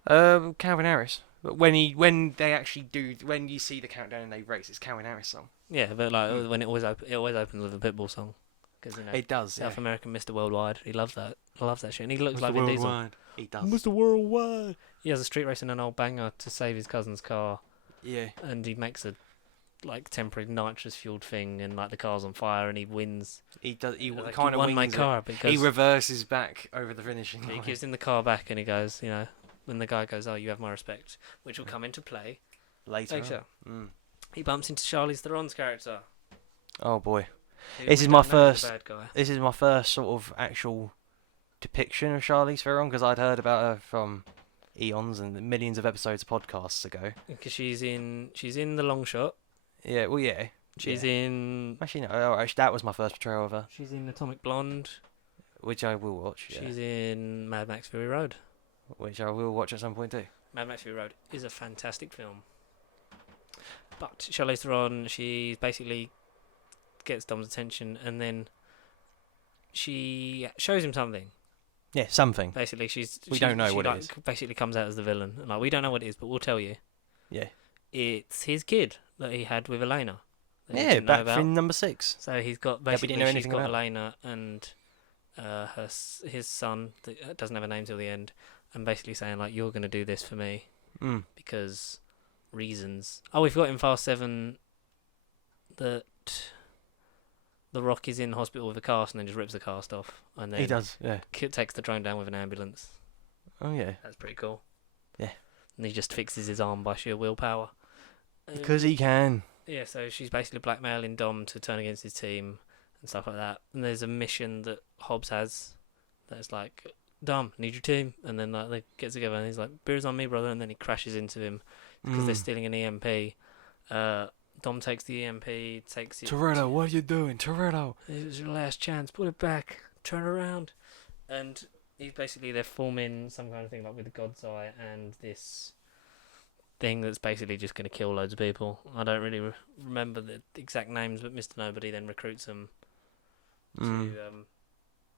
Calvin Harris. But when they actually do, when you see the countdown and they race, it's Calvin Harris song. Yeah, but like when it always opens with a Pitbull song. Because you know, It does. South Yeah. American Mr. Worldwide, he loves that. Loves that shit, and he looks like Vin Diesel. He does. Mr. Worldwide. He has a street race in an old banger to save his cousin's car, Yeah. and he makes a like temporary nitrous fueled thing, and like the car's on fire, and he wins. He does. He Like, kind you of won my wins it. car because He reverses back over the finishing he line. gives him the car back, and he goes, you know, when the guy goes, "Oh, you have my respect," which will come into play Later. later. Mm. He bumps into Charlize Theron's character. Oh boy. who This we is my don't know is first- a bad guy. This is my first sort of actual depiction of Charlize Theron, because I'd heard about her from eons and millions of episodes of podcasts ago. Because she's in The Long Shot. Yeah, well, yeah. She's yeah. in Actually, no. Oh, actually, that was my first portrayal of her, she's in Atomic Blonde. which I will watch. Yeah. She's in Mad Max Fury Road. Which I will watch at some point too. Mad Max Fury Road is a fantastic film. But Charlize Theron, she basically gets Dom's attention, and then she shows him something. Yeah, something. Basically, We don't know she what it like, is. basically comes out as the villain, and like we don't know what it is, but we'll tell you. Yeah. It's his kid that he had with Elena. That he Yeah, didn't know back about. in number 6. So he's got we didn't basically know she's anything got about. Elena and his son that doesn't have a name till the end, and basically saying like you're gonna do this for me because reasons. Oh, we've got in Fast 7 that The Rock is in hospital with a cast and then just rips the cast off and then He does, yeah. takes the drone down with an ambulance. Oh, yeah. That's pretty cool. Yeah. And he just fixes his arm by sheer willpower. Because he can. Yeah, so she's basically blackmailing Dom to turn against his team and stuff like that. And there's a mission that Hobbs has that's like, Dom, need your team. And then like they get together and he's like, beer's on me, brother. And then he crashes into him because they're stealing an EMP. Dom takes the EMP, takes it. Toretto, what are you doing? Toretto. It was your last chance. Put it back. Turn around. And he's basically, they're forming some kind of thing like with the God's Eye and this thing that's basically just going to kill loads of people. I don't really remember the exact names, but Mr. Nobody then recruits them to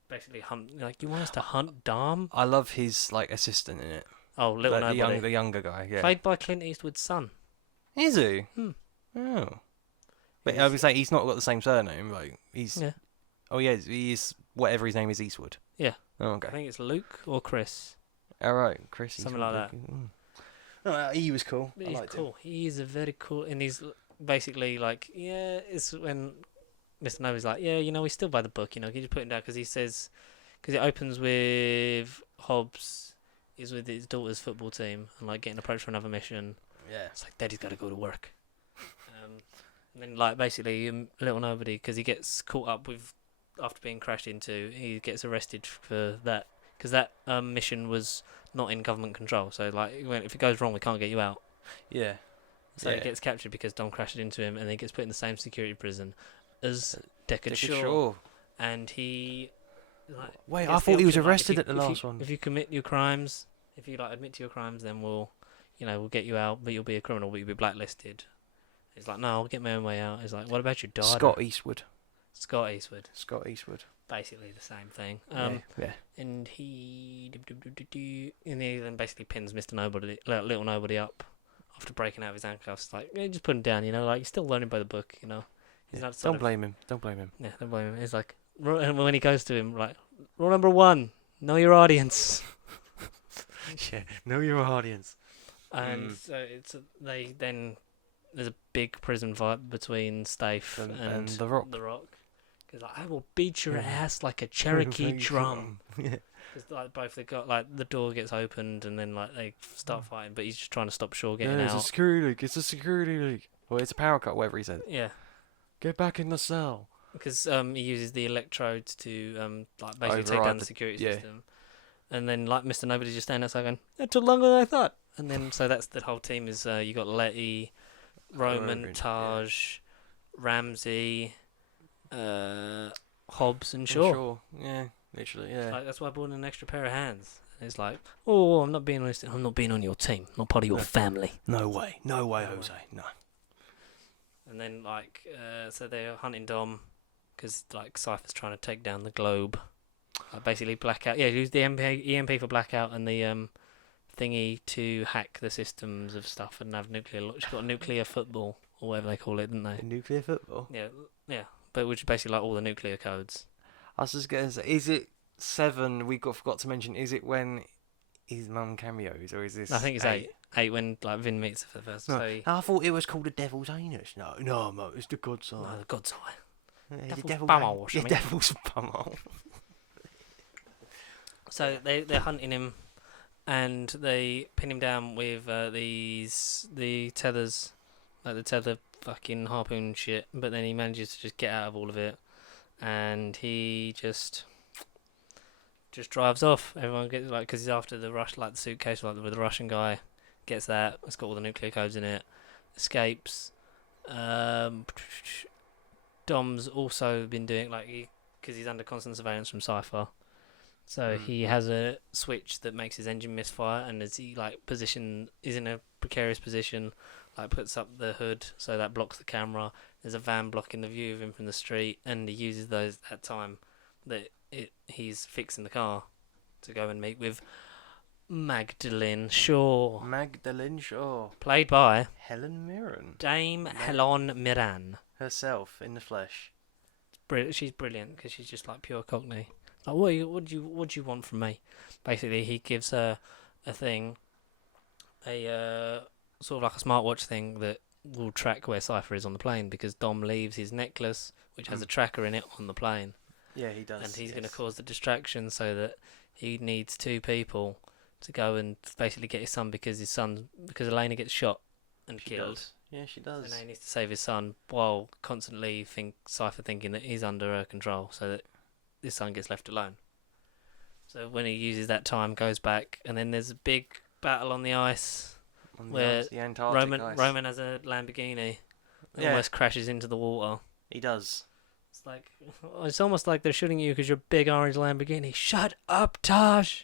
basically hunt. Like, you want us to hunt Dom? I love his like assistant in it. Oh, Little Nobody. The younger guy, yeah. Played by Clint Eastwood's son. Is he? Hmm. Oh. But I would say he's not got the same surname. Like he's. Yeah. Oh yeah, he is whatever his name is. Eastwood. Yeah. Oh, okay. I think it's Luke or Chris. All right, Chris. Something like that. Oh, he was cool. But I he's liked cool. him. He's a very cool, and he's basically like, yeah. It's when Mr. Nobody's like, yeah, he's still by the book. Can you just put him down? Because he says, because it opens with Hobbs is with his daughter's football team and like getting approached for another mission. Yeah. It's like Daddy's got to go to work. And then like basically Little Nobody, because he gets caught up with after being crashed into, he gets arrested for that because that mission was not in government control. So like if it goes wrong, we can't get you out. Yeah. So he gets captured because Dom crashed into him, and then gets put in the same security prison as Deckard Shaw. And he wait, I thought he was arrested at the last one. If you commit your crimes, if you admit to your crimes, then we'll get you out, but you'll be a criminal, but you'll be blacklisted. He's like, no, I'll get my own way out. He's like, what about your daughter? Scott Eastwood. Basically the same thing. Yeah. And he then basically pins Mr. Nobody, Little Nobody up after breaking out of his handcuffs. Like, yeah, just put him down, like you're still learning by the book, He's not Don't blame him. Yeah, don't blame him. He's like, and when he goes to him, like, rule number 1, know your audience. Yeah, know your audience. And so there's a big prison fight between Statham and The Rock. Because I will beat your ass like a Cherokee drum. Yeah. Because like both they got like the door gets opened and then like they start fighting, but he's just trying to stop Shaw getting out. It's a security leak. It's a security leak. Well, it's a power cut. Whatever he said. Yeah. Get back in the cell. Because he uses the electrodes to like basically take down the security system, and then like Mr. Nobody just standing outside going, "That took longer than I thought." And then so that's the whole team is you got Letty, Roman, Taj, Ramsey, Hobbs and Shaw. Yeah, literally, yeah. Like, that's why I brought in an extra pair of hands. And it's like, oh, I'm not being on your team, not part of your family. No way, Jose, no. And then like, so they're hunting Dom, because like Cypher's trying to take down the globe. Like basically Blackout. Yeah, use the EMP for Blackout and the thingy to hack the systems of stuff and have nuclear. She's got a nuclear football or whatever they call it, didn't they? Nuclear football. Yeah, but which is basically like all the nuclear codes. I was just gonna say, is it 7? We forgot to mention. Is it when his mum cameos, or is this? I think it's 8. 8 when like Vin meets her for the first. No, So I thought it was called the Devil's Anus. No, mate, it's the God's Eye. no, the God's Eye. The Devil's bumhole, Yeah, Devil's bumhole. So they're hunting him, and they pin him down with the tethers, like the tether fucking harpoon shit. But then he manages to just get out of all of it, and he just drives off. Everyone gets like, because he's after the rush, like the suitcase, like with the Russian guy, gets that. It's got all the nuclear codes in it. Escapes. Dom's also been doing because he's under constant surveillance from Cypher. So he has a switch that makes his engine misfire, and as he is in a precarious position, like puts up the hood so that blocks the camera. There's a van blocking the view of him from the street, and he uses those at time that he's fixing the car to go and meet with Magdalene Shaw, Magdalene Shaw, played by Helen Mirren Dame Helen Mirren. herself in the flesh. She's brilliant because she's just like pure Cockney. Like, what do you want from me? Basically, he gives her a thing, a sort of like a smartwatch thing that will track where Cypher is on the plane because Dom leaves his necklace, which has a tracker in it, on the plane. Yeah, he does. And he's going to cause the distraction so that he needs two people to go and basically get his son because Elena gets shot and killed. Does. Yeah, she does. And now he needs to save his son while constantly Cypher thinking that he's under her control so that his son gets left alone. So when he uses that time, goes back, and then there's a big battle on the ice where the Antarctic ice. Roman has a Lamborghini that almost crashes into the water. He does. It's almost like they're shooting you because you're a big orange Lamborghini. Shut up, Taj.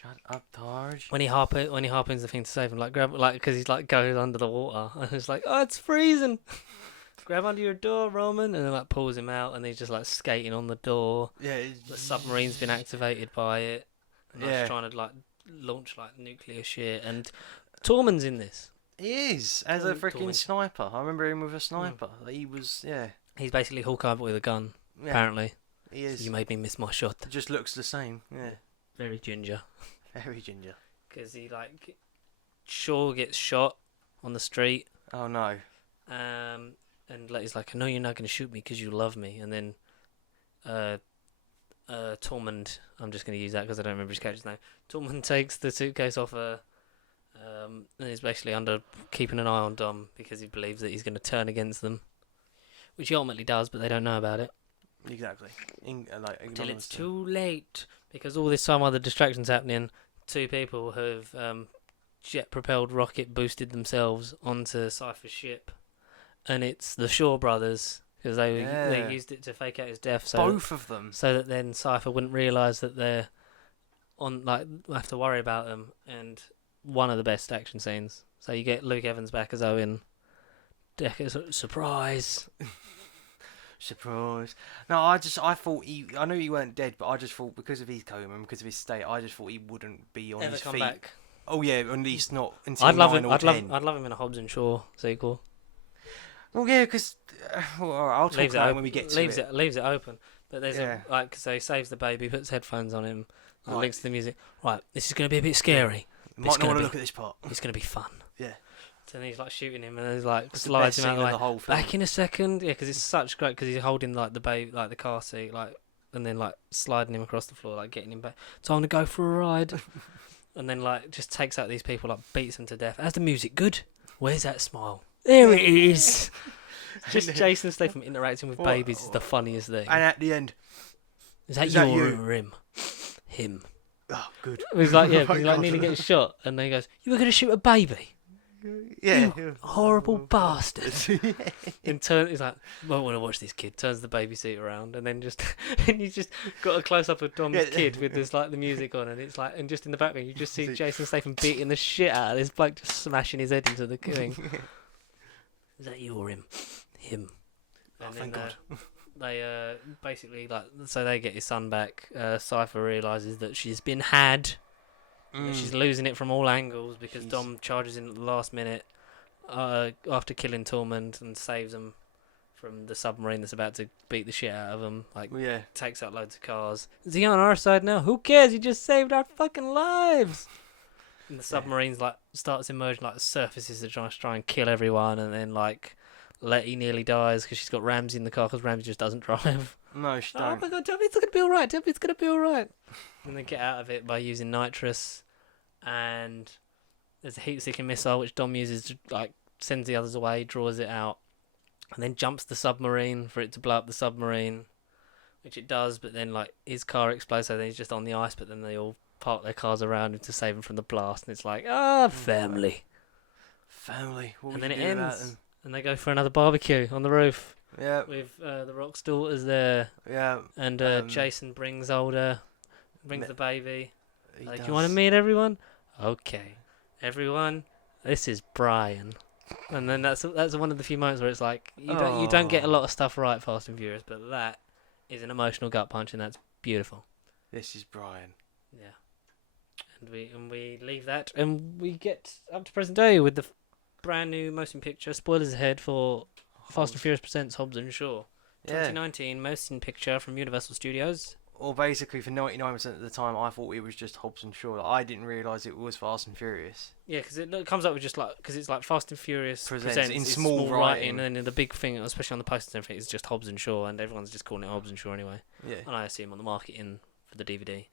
Shut up, Taj. When he harpoons the thing to save him, because he's like goes under the water, and it's like, oh, it's freezing. Grab onto your door, Roman, and then like pulls him out, and he's just like skating on the door. Yeah, the submarine's been activated by it. And he's trying to like launch like nuclear shit, and Tormund's in this. He is as a freaking Tormund. sniper. I remember him with a sniper. He was He's basically Hawkeye but with a gun. Yeah, apparently, he is. So you made me miss my shot. It just looks the same. Yeah, Very ginger. very ginger. Because he like Shaw gets shot on the street. Oh no. And he's like, I know you're not going to shoot me because you love me. And then Tormund, I'm just going to use that because I don't remember his character's name. Tormund takes the suitcase off her and is basically keeping an eye on Dom because he believes that he's going to turn against them. Which he ultimately does, but they don't know about it. Exactly. Until it's too late. Because all this time while the distraction's happening, two people have jet-propelled rocket boosted themselves onto Cypher's ship. And it's the Shaw brothers, because they used it to fake out his death. So both of them. So that then Cypher wouldn't realise that they're have to worry about them. And one of the best action scenes. So you get Luke Evans back as Owen. Surprise. Surprise. No, I thought I knew he weren't dead, but I just thought because of his coma and because of his state, I just thought he wouldn't be on his feet. Back. Oh yeah, at least not until I'd love 9 him. or I'd 10. love him in a Hobbs and Shaw sequel. Well, yeah, because I'll talk about it when we get to it. Leaves it open, but there's so he saves the baby, puts headphones on him, and links to the music. Right, this is going to be a bit scary. Might not want to look at this part. It's going to be fun. Yeah. So then he's like shooting him, and he's like slides him out of the way. Back in a second, yeah, because it's such great because he's holding like the baby, like the car seat, like, and then like sliding him across the floor, like getting him back. Time to go for a ride, and then like just takes out these people, like beats them to death. As the music good? Where's that smile? There it is. Just Jason Statham interacting with babies is the funniest thing. And at the end, is that you or him? Him. Oh, good. He's like, yeah, he's like nearly getting shot, and then he goes, "You were going to shoot a baby? Yeah, you horrible bastard!" And he's like, "I want to watch this kid." Turns the baby seat around, and then and you just got a close up of Dom's kid with this like the music on, and it's like, and just in the background you just see Jason Statham beating the shit out of this bloke, just smashing his head into the thing. Is that you or him? Him. And thank God. They basically so they get his son back. Cypher realizes that she's been had. That she's losing it from all angles because Dom charges in at the last minute after killing Tormund and saves them from the submarine that's about to beat the shit out of them. Takes out loads of cars. Is he on our side now? Who cares? He just saved our fucking lives. And the submarine's starts emerging, surfaces to try and kill everyone, and then Letty nearly dies because she's got Ramsey in the car because Ramsey just doesn't drive. No, she don't. Oh my god, tell me it's going to be alright. Tell me it's going to be alright. And they get out of it by using nitrous, and there's a heat-seeking missile which Dom uses to sends the others away, draws it out, and then jumps the submarine for it to blow up the submarine, which it does. But then his car explodes, so then he's just on the ice. But then they all park their cars around him to save him from the blast, and it's family. Family. What and then it do ends. And they go for another barbecue on the roof. Yeah. With the Rock's daughters there. Yeah. And Jason brings the baby. Do you want to meet everyone? Okay. Everyone, this is Brian. And then that's one of the few moments where it's you don't get a lot of stuff right, Fast and Furious, but that is an emotional gut punch, and that's beautiful. This is Brian. Yeah. And we leave that, and we get up to present day with the brand new motion picture. Spoilers ahead for Fast and Furious presents Hobbs and Shaw. 2019 motion picture from Universal Studios. Or basically, for 99% of the time, I thought it was just Hobbs and Shaw. Like, I didn't realise it was Fast and Furious. Yeah, because it comes up with just like, because it's like Fast and Furious Presents in it's small writing. and then the big thing, especially on the posters and everything, is just Hobbs and Shaw, and everyone's just calling it Hobbs and Shaw anyway. Yeah. And I assume on the marketing for the DVD,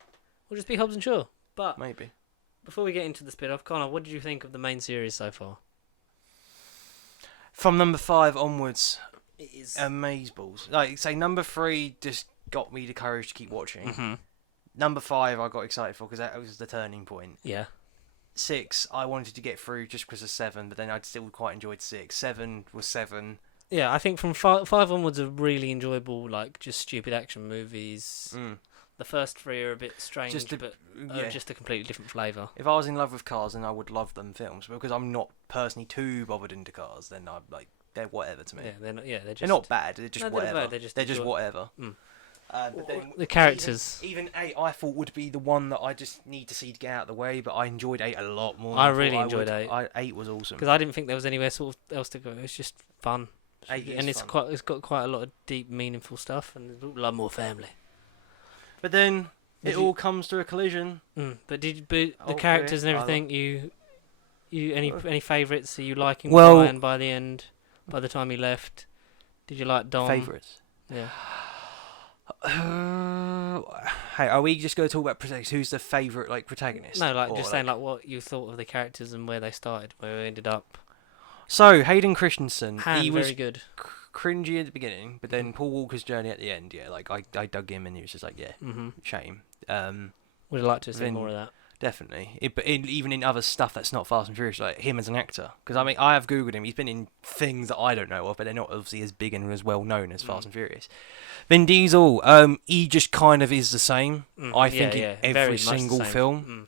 will just be Hobbs and Shaw. But Maybe. before we get into the spin-off, Connor, what did you think of the main series so far? From number 5 onwards, It is amazeballs. Like, say, number 3 just got me the courage to keep watching. Mm-hmm. Number 5 I got excited for because that was the turning point. Yeah. 6 I wanted to get through just because of 7, but then I'd still quite enjoyed 6. 7 was 7. Yeah, I think from 5 onwards are really enjoyable, like, just stupid action movies. The first 3 are a bit strange, but just a completely different flavour. If I was in love with cars, then I would love them films. But because I'm not personally too bothered into cars, then I'm like, they're whatever to me. Yeah, they're just... They're not bad. They're just No, whatever. they're just whatever. Mm. But then The characters. Even 8, I thought would be the one that I just need to see to get out of the way. But I enjoyed 8 a lot more. I than really thought enjoyed would. 8. 8 was awesome. Because I didn't think there was anywhere sort of else to go. It's just fun. 8 is and it's fun. it's got quite a lot of deep, meaningful stuff, and there's a lot more family. But then it all comes to a collision. But the Oh, characters yeah, and everything, you any favourites? Are you liking Well- Brian by the end? By the time he left, did you like Dom? Favourites. Yeah. Hey, are we just going to talk about protagonists? Who's the favourite like protagonist? No, like Or, just saying like what you thought of the characters and where they started, where we ended up. So Hayden Christensen, he was very good. cringy at the beginning, but then Paul Walker's journey at the end, yeah, like I dug him and he was just like, yeah, shame. Would have liked to see then- more of that. Definitely. Even in other stuff that's not Fast and Furious, like him as an actor. Because I mean, I have Googled him. He's been in things that I don't know of, but they're not obviously as big and as well known as Fast and Furious. Vin Diesel, he just kind of is the same. I think in very every much the single same. film.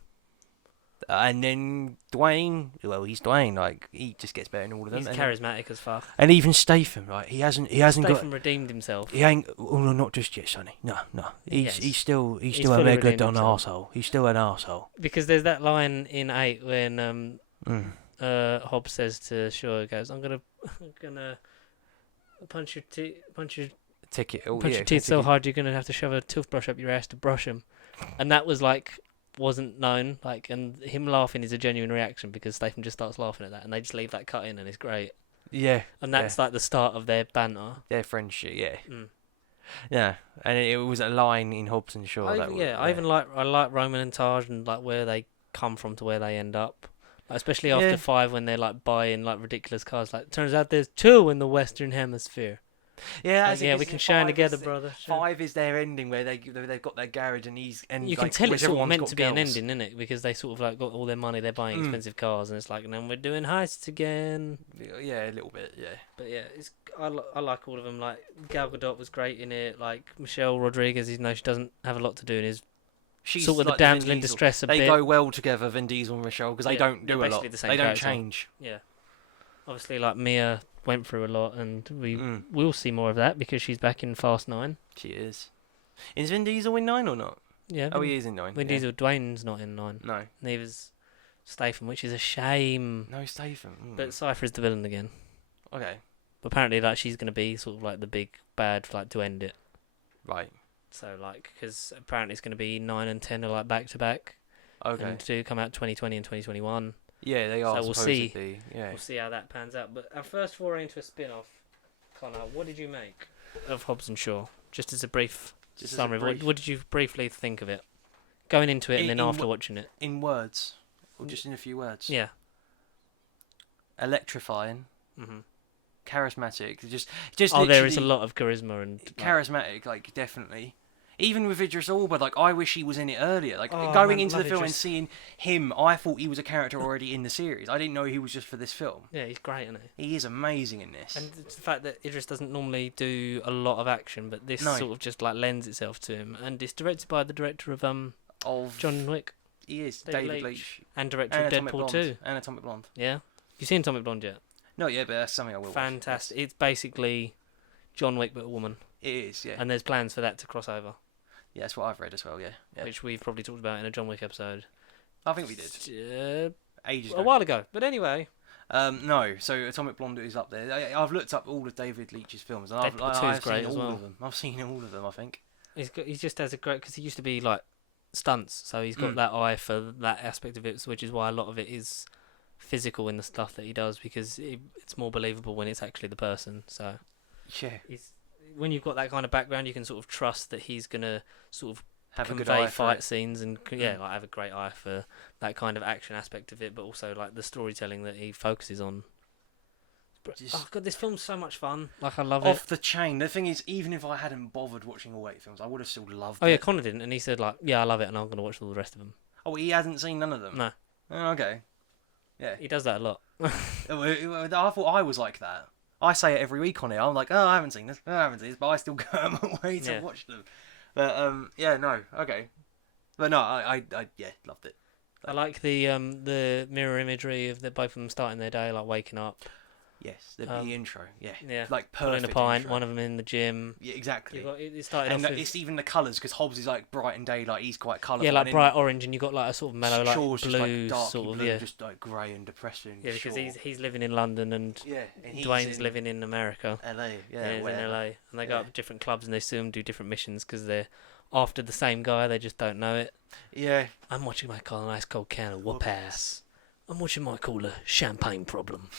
And then Dwayne, well, he's Dwayne. Like he just gets better in all of them. He's and, charismatic as fuck. and even Statham, right? He hasn't got. Statham redeemed himself. He ain't. Oh no, not just yet, Sonny. No. Yes. He's still a fully megalodon redeemed himself. arsehole. He's still an arsehole. Because there's that line in 8 when Hobbs says to Shaw, goes, I'm gonna punch your Ticket. teeth so hard you're gonna have to shove a toothbrush up your ass to brush them. And that was like wasn't known, like, and him laughing is a genuine reaction because Statham just starts laughing at that, and they just leave that cut in, and it's great. Yeah. And that's like the start of their banter. Their friendship, yeah. Yeah, and it was a line in Hobbs and Shaw. I even like Roman and Taj and like where they come from to where they end up. Like, especially after 5 when they're like buying like ridiculous cars. Like, turns out there's 2 in the Western Hemisphere. Yeah, Like, yeah, we can shine together, brother. 5 is their ending where they've got their garage and You like, can tell it's sort of meant to be an girls. ending, isn't it? Because they sort of like got all their money, they're buying expensive cars, and it's like, and then we're doing heists again. Yeah, a little bit, yeah. But yeah, I like all of them. Like Gal Gadot was great in it. Like Michelle Rodriguez, even though she doesn't have a lot to do in his She's sort of like the damsel Vin in Diesel. distress a They bit. go well together, Vin Diesel and Michelle, because they don't do a lot. The same they don't character. change. Yeah. Obviously, like Mia went through a lot, and we will see more of that because she's back in Fast 9. She is. Is Vin Diesel in 9 or not? Yeah. He is in 9. Vin Diesel, Dwayne's not in 9. No. Neither's Statham, which is a shame. No, Statham. But Cypher's the villain again. Okay. But apparently, like, she's going to be sort of like the big bad, like, to end it. Right. So, like, because apparently it's going to be 9 and 10 are like back to back. Okay. And to come out 2020 and 2021. Yeah, they are. So we'll see. Supposedly, yeah. We'll see how that pans out. But our first foray into a spin-off, Connor, what did you make of Hobbs and Shaw? Just as a brief summary. What did you briefly think of it? Going into it and then after watching it. In words, or just in a few words. Yeah. Electrifying. Charismatic. Just. There is a lot of charisma and charismatic. Like definitely. Even with Idris Elba, like I wish he was in it earlier. Like going man, into the love film Idris. and seeing him, I thought he was a character already in the series. I didn't know he was just for this film. Yeah, he's great, isn't he? He is amazing in this. And it's the fact that Idris doesn't normally do a lot of action, but this sort of just like lends itself to him. And it's directed by the director of John Wick. He is David David Leitch. Leitch. And director And of Atomic Deadpool Blonde. 2. And Atomic Blonde. Yeah. You seen Atomic Blonde yet? Not yet, but that's something I will watch. Fantastic. It's basically John Wick but a woman. It is, yeah. And there's plans for that to cross over, Yeah, that's what I've read as well, yeah. which we've probably talked about in a John Wick episode. I think we did. Ages A ago. while ago. But anyway. No, so Atomic Blonde is up there. I've looked up all of David Leitch's films, and Deadpool 2 is I've great seen as all well. of them. I've seen all of them, I think. He just has a great... Because he used to be, like, stunts, so he's got that eye for that aspect of it, which is why a lot of it is physical in the stuff that he does, because it's more believable when it's actually the person. So Yeah. When you've got that kind of background, you can sort of trust that he's going to sort of Have a good convey eye for fight it. scenes and like have a great eye for that kind of action aspect of it, but also like the storytelling that he focuses on. Oh god, this film's so much fun. Like, I love it. Off the chain. The thing is, even if I hadn't bothered watching all 8 films, I would have still loved it. Oh yeah, Connor didn't, and he said like, yeah, I love it, and I'm going to watch all the rest of them. Oh, he hasn't seen none of them? No. Oh, okay. Yeah. He does that a lot. I thought I was like that. I say it every week on it. I'm like, oh, I haven't seen this, but I still go out my way to watch them. But yeah, no, okay. But no, I loved it. I like the mirror imagery of both of them starting their day, like waking up. Yes, the intro, Yeah. like Pulling perfect a pint, intro. one of them in the gym. Yeah, exactly. It started And off with, it's even the colours, because Hobbs is like bright and day, like he's quite colourful. yeah, like bright orange, and you got like a sort of mellow, like Shaw's blue, just like darky sort of, blue, yeah. just like grey and depressing. Yeah, because Shaw. he's living in London, and and Dwayne's living in America. LA, He's whatever. in LA, and they go up to different clubs, and they see them do different missions because they're after the same guy. They just don't know it. Yeah. I'm watching my call a nice cold can of whoop ass. I'm watching my call a champagne problem.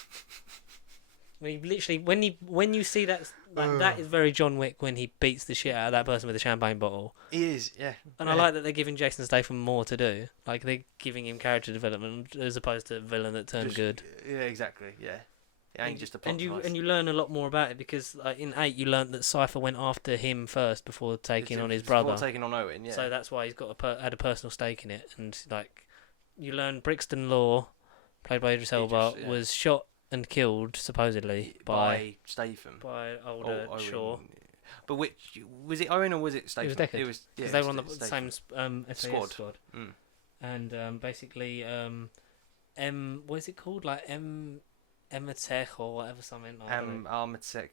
When you see that, like, that is very John Wick when he beats the shit out of that person with a champagne bottle. He is, yeah. And I like that they're giving Jason Statham more to do. Like, they're giving him character development as opposed to a villain that turned good. Yeah, exactly, yeah. It ain't just a plot device. And you learn a lot more about it because, like, in 8 you learned that Cypher went after him first before taking on his brother. Before taking on Owen, yeah. So that's why he's got had a personal stake in it. And like, you learn Brixton Law, played by Idris Elba, was shot and killed supposedly by Statham, by older Shaw. But which was it, Owen or was it Statham? It was Deckard. It was, yeah, because they were on the Statham. same SAS squad. Mm. And basically, what is it called? Like Ematech or whatever, something. Armatech,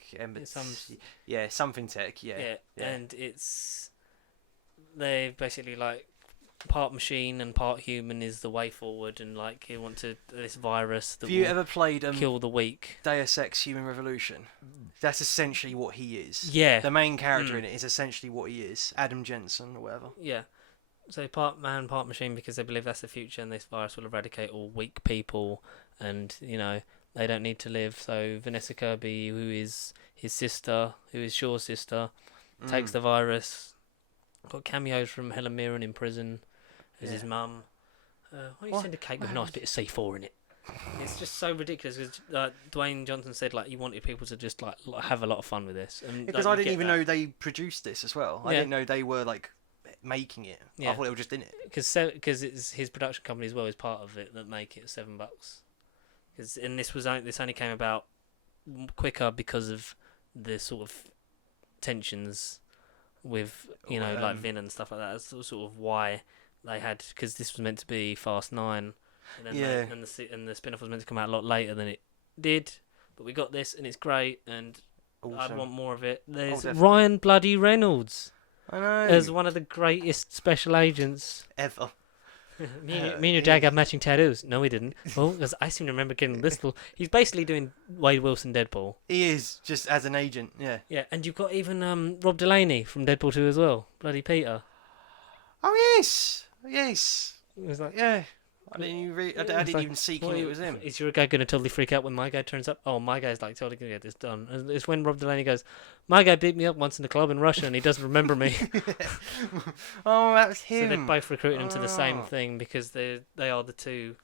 something tech, yeah. And they've basically like part machine and part human is the way forward, and like you want to this virus that Have you will ever played kill the weak. Deus Ex Human Revolution? That's essentially what he is. Yeah. The main character in it is essentially what he is. Adam Jensen or whatever. Yeah. So part man, part machine, because they believe that's the future, and this virus will eradicate all weak people, and they don't need to live. So Vanessa Kirby, who is his sister, who is Shaw's sister, takes the virus. Got cameos from Helen Mirren in prison as his mum. Why don't you send a cake with a nice bit of C4 in it? It's just so ridiculous because Dwayne Johnson said like he wanted people to just like have a lot of fun with this. Because I didn't even know they produced this as well. I didn't know they were like making it. I thought they were just in it. Because it's his production company as well is part of it that make it $7. And this only came about quicker because of the sort of tensions with like Vin and stuff like that. That's sort of why they had, because this was meant to be Fast 9, and then and the spin-off was meant to come out a lot later than it did, but we got this and it's great, and I'd want more of it. There's Ryan bloody Reynolds. I know. As one of the greatest special agents ever. me and your dad got matching tattoos. No, we didn't. Well, because I seem to remember getting this little. He's basically doing Wade Wilson Deadpool. He is, just as an agent, yeah. Yeah, and you've got even Rob Delaney from Deadpool 2 as well. Bloody Peter. Oh yes. It was like, yeah. I didn't even see it was him. Is your guy going to totally freak out when my guy turns up? Oh, my guy's like totally going to get this done. And it's when Rob Delaney goes, my guy beat me up once in the club in Russia and he doesn't remember me. Oh, that was him. So they're both recruiting him to the same thing because they are the two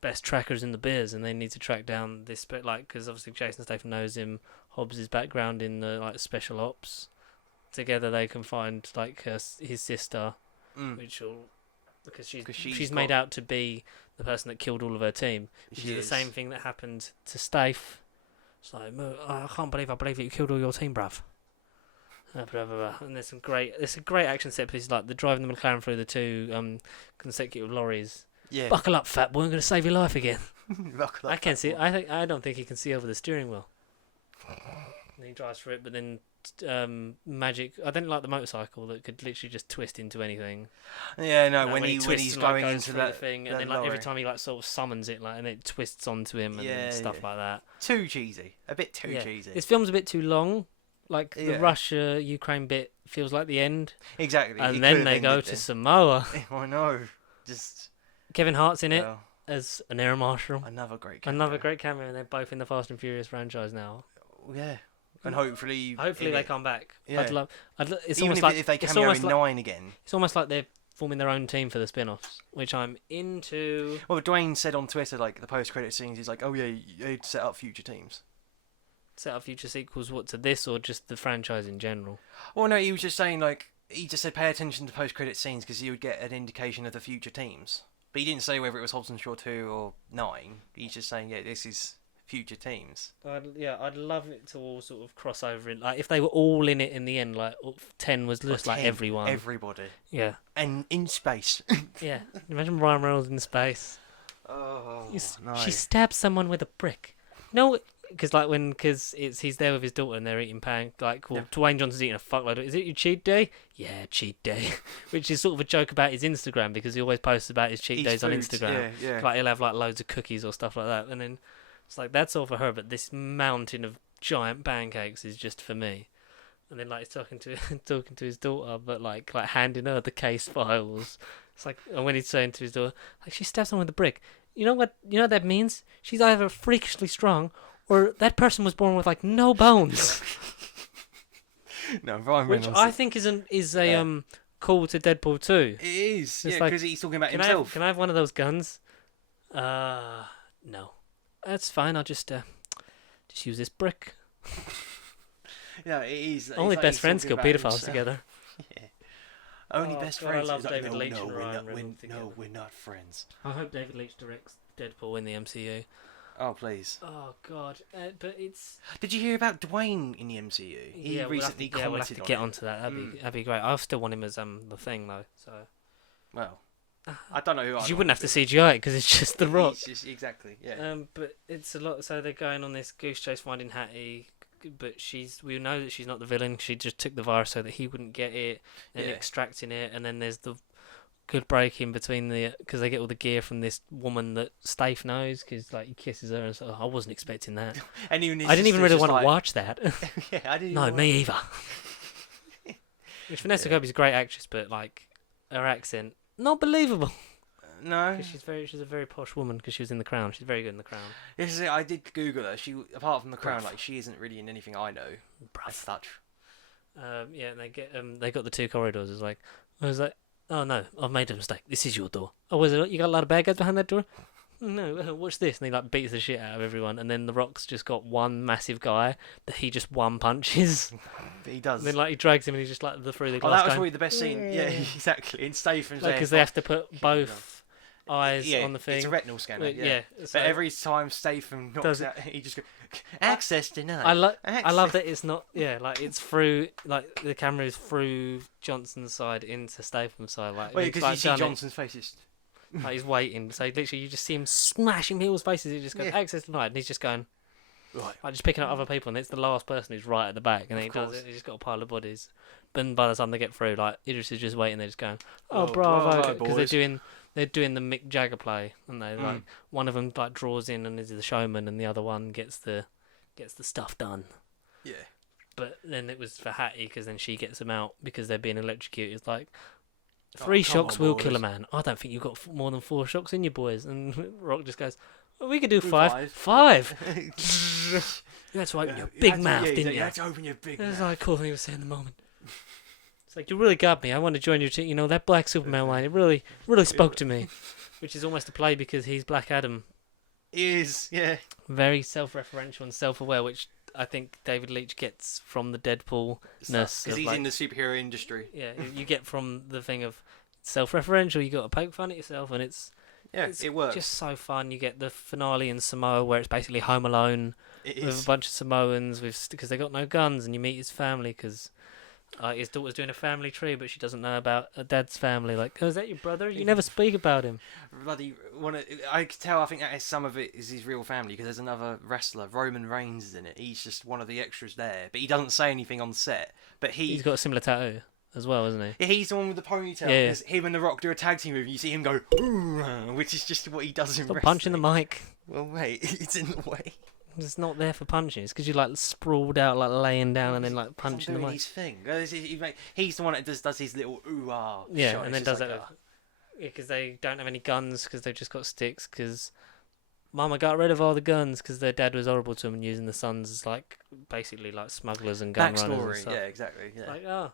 best trackers in the biz, and they need to track down this bit, like, because obviously Jason Statham knows him, Hobbs' background in the like special ops. Together they can find like his sister, which will. Because she's made out to be the person that killed all of her team. Which is the same thing that happened to Stafe. It's like, I can't believe that you killed all your team, bruv. Blah, blah, blah. And there's a great action set piece, like the driving the McLaren through the two consecutive lorries. Yeah. Buckle up, fat boy! I'm going to save your life again. Buckle up, I can't see. I don't think he can see over the steering wheel. And he drives through it, but then magic. I didn't like the motorcycle that could literally just twist into anything. Yeah, no, No, when he's twists and, going goes into through the that thing, and that then like every lorry. time he like sort of summons it, like, and it twists onto him and Yeah, stuff yeah. like that. Too cheesy, a bit too Yeah. cheesy. This film's a bit too long. Like the Yeah. Russia Ukraine bit feels like the end, Exactly. and it then could've they go ended to then. Samoa. I know. Just Kevin Hart's in it well, as an air marshal. another great. Cameo. Another great cameo, and they're both in the Fast and Furious franchise now. Yeah, and hopefully. Hopefully they come back. Yeah. I'd love. It's Even almost if, like if they it's cameo almost in like 9 again. it's almost like they're forming their own team for the spin-offs, which I'm into. Well, Dwayne said on Twitter, like the post-credit scenes, he's like, "Oh yeah, you'd set up future teams." Set up future sequels, what, to this or just the franchise in general? Well, no, he was just saying like he just said pay attention to post-credit scenes because you would get an indication of the future teams. But he didn't say whether it was Hobbs Shaw 2 or 9. He's just saying, yeah, this is future teams. I'd love it to all sort of cross over. Like if they were all in it in the end, like 10 was just like 10, everyone. Everybody. Yeah, And in space. yeah. Imagine Ryan Reynolds in space. Oh, no. She stabs someone with a brick. No, because he's there with his daughter and they're eating Dwayne Johnson's eating a fuckload. Is it your cheat day? Yeah, cheat day. Which is sort of a joke about his Instagram because he always posts about his cheat days on Instagram. Yeah. Like he'll have like loads of cookies or stuff like that, and then it's like that's all for her, but this mountain of giant pancakes is just for me. And then like he's talking to his daughter, but like handing her the case files. It's like, and when he's saying to his daughter, like, she stabbed someone with a brick. You know what that means? She's either freakishly strong or that person was born with like no bones. No, Ryan Which Reynolds. I think is a call to Deadpool 2. It is. It's Yeah, like, because he's talking about Can himself. I have one of those guns? No. That's fine. I'll just use this brick. Yeah, it is. Only it's like best he's friends talking kill about pedophiles himself. together. Yeah. Only Oh, best God, I friends. love He's like, David no, Leitch no, and we're Ryan not, Reynolds together. no, we're not friends. I hope David Leitch directs Deadpool in the MCU. Oh, please. Oh God, but it's Did you hear about Dwayne in the MCU? He recently we'll have commented to on get it. onto that. That'd be great. I still want him as the Thing though. So Well, I don't know who. you wouldn't have to CGI it because it's just The Rock. Exactly. Yeah. But it's a lot. So they're going on this goose chase finding Hattie, but we know that she's not the villain. She just took the virus so that he wouldn't get it, and Yeah. extracting it. And then there's the good break in between because they get all the gear from this woman that Stafe knows because like he kisses her and so I wasn't expecting that. And even I didn't even really want to like, watch that. Yeah, I didn't. No, even me either. Which Vanessa Yeah. Kirby's a great actress, but like her accent not believable. No. Because she's a very posh woman because she was in The Crown. She's very good in The Crown. This is it. I did Google her. She, apart from the Crown, Bruv. like she isn't really in anything I know as Bruv. such. Yeah, and they got the two corridors. It's like I was like, oh no, I've made a mistake. This is your door. Oh, was it? You got a lot of bad guys behind that door? No, watch this. And he like beats the shit out of everyone. And then The Rock's just got one massive guy that he just one punches. But he does. And then like he drags him and he's just like through the Oh, glass. that was going, probably the best scene. Yeah, exactly. In Statham's there. because they have to put both eyes yeah, on the thing. It's a retinal scanner. Like, Yeah. so But every time Statham knocks Does it- out, he just goes, access denied. I love Access. that it's not like it's through like the camera is through Johnson's side into Statham's side like Well, it's, because like, you see done it, Johnson's face is. like he's waiting, so literally you just see him smashing people's faces. He just goes Yeah. access denied, and he's just going Right. like just picking up other people, and it's the last person who's right at the back, and then he Of does course. it. He's just got a pile of bodies. But then by the time they get through, like Idris is just waiting. They're just going, Oh, "Oh, bravo!" bravo, Because they're boys. doing the Mick Jagger play, and they like Mm. one of them like draws in and is the showman, and the other one gets the stuff done. Yeah. But then it was for Hattie because then she gets them out because they're being electrocuted. It's like Oh, 3 come shocks on, will kill a boys. man. I don't think you've got more than 4 shocks in you, boys. And Rock just goes, well, we could do Do 5. 5. You had to open your big mouth, didn't You you? had to open your big That's mouth. like a cool thing to say in the moment. It's like, you really got me. I want to join your team. You know, that Black Superman line, it really spoke to me. Which is almost a play because he's Black Adam. Is, yeah. Very self-referential and self-aware, which I think David Leitch gets from the Deadpool-ness. Because of, he's like- in the superhero industry. Yeah, you get from the thing of self-referential. You got to poke fun at yourself, and it's It works. just so fun. You get the finale in Samoa where it's basically Home Alone It with a is. bunch of Samoans because they got no guns, and you meet his family because His daughter's doing a family tree, but she doesn't know about her dad's family. Like, oh, is that your brother? You never speak about him. Bloody I could tell. I think that is some of it is his real family because there's another wrestler, Roman Reigns, is in it. He's just one of the extras there, but he doesn't say anything on set. But He's got a similar tattoo as well, isn't he? yeah, he's the one with the ponytail. Yeah. Because him and The Rock do a tag team movie. You see him go, ooh, which is just what he does in Stop wrestling. punching the mic. Well, wait, it's in the way. It's not there for punching. It's because you're like sprawled out, like laying down, and then like punching the doing mic. his thing. He's the one that does his little ooh ah. Yeah, shot. and It's then just does like, that. Yeah, because they don't have any guns because they've just got sticks. Because Mama got rid of all the guns because their dad was horrible to them and using the sons as like basically like smugglers and gun runners and backstory. stuff. Yeah, exactly. Yeah. Like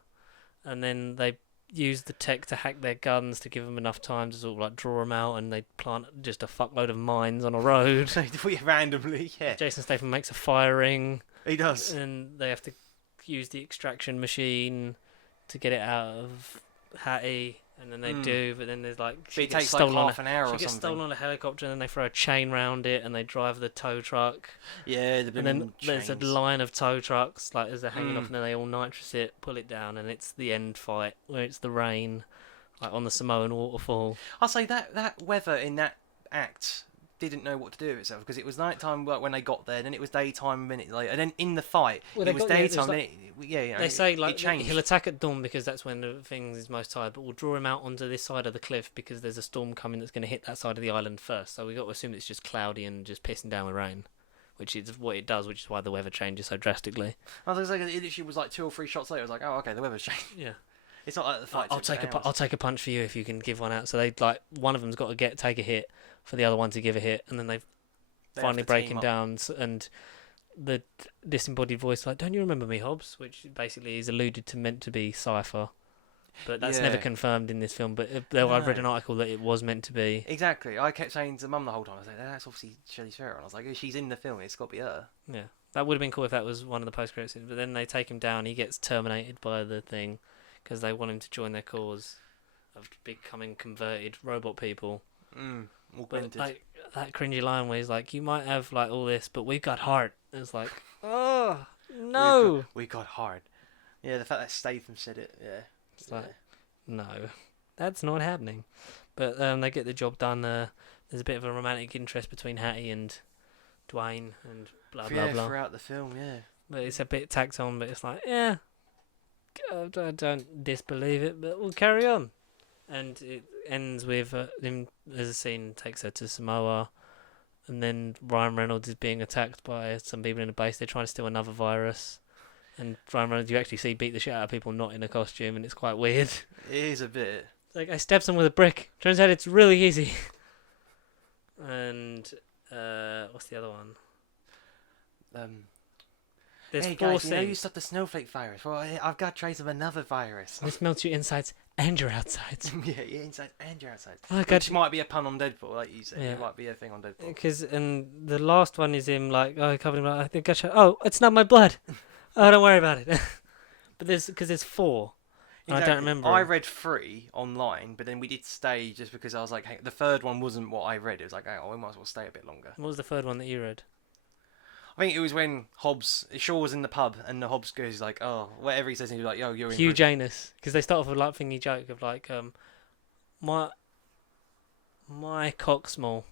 and then they use the tech to hack their guns to give them enough time to sort of like draw them out, and they plant just a fuckload of mines on a road. Randomly, yeah. Jason Statham makes a fire ring, He does. and they have to use the extraction machine to get it out of Hattie, and then they do, but then there's like But she it gets takes like stolen on half an hour she or gets something. stolen on a helicopter, and then they throw a chain round it, and they drive the tow truck, Yeah, and then there's a line of tow trucks like as they're hanging off, and then they all nitrous it, pull it down, and it's the end fight where it's the rain, like on the Samoan waterfall. I'll say that weather in that act didn't know what to do with itself because it was nighttime when they got there, then it was daytime a minute later, and then in the fight it was daytime. They say like it changed. he'll attack at dawn because that's when the thing is most tired, but we'll draw him out onto this side of the cliff because there's a storm coming that's going to hit that side of the island first. So we got to assume it's just cloudy and just pissing down with rain, which is what it does, which is why the weather changes so drastically. I was like, it literally was like 2 or 3 shots later. I was like, oh, okay, the weather's changed. Yeah. It's not like the fight. I'll take a punch for you if you can give one out. So they like one of them's got to take a hit for the other one to give a hit, and then they finally breaking down, and the disembodied voice like, "Don't you remember me, Hobbs?" Which basically is alluded to meant to be Cypher, but that's never confirmed in this film. But I've read an article that it was meant to be. Exactly. I kept saying to Mum the whole time, I was like, that's obviously Shelley Theron. I was like, she's in the film. It's got to be her. Yeah, that would have been cool if that was one of the post-credit scenes. But then they take him down. He gets terminated by the thing because they want him to join their cause of becoming converted robot people. But like that cringy line where he's like, "You might have like all this, but we've got heart." It's like, oh no, we got hard. Yeah, the fact that Statham said it. Yeah, it's like, no, that's not happening. But they get the job done. There's a bit of a romantic interest between Hattie and Dwayne and blah blah blah throughout the film. Yeah, but it's a bit tacked on. But it's like, yeah, I don't disbelieve it, but we'll carry on. And it ends with him. There's a scene takes her to Samoa, and then Ryan Reynolds is being attacked by some people in the base. They're trying to steal another virus, and Ryan Reynolds you actually see beat the shit out of people not in a costume, and it's quite weird. It is a bit. It's like I stabbed someone with a brick. Turns out it's really easy. And what's the other one? There's hey four guys, you know you things. stopped the snowflake virus. Well, I've got trace of another virus. This melts your insides and your outsides. yeah, your inside and your outside. Oh, Which might be a pun on Deadpool, like you said. Yeah. It might be a thing on Deadpool. Because and the last one is him like, oh, covered him. I think I should. Oh, it's not my blood. Oh, don't worry about it. But there's 4. And I don't remember. I read 3 online, but then we did stay just because I was like, hey, the third one wasn't what I read. It was like, oh, we might as well stay a bit longer. What was the third one that you read? I think it was when Shaw was in the pub, and the Hobbs goes like, oh, whatever he says, and he's like, yo, you're in Huge prison. anus. Because they start off with like thingy joke of like, my cock small.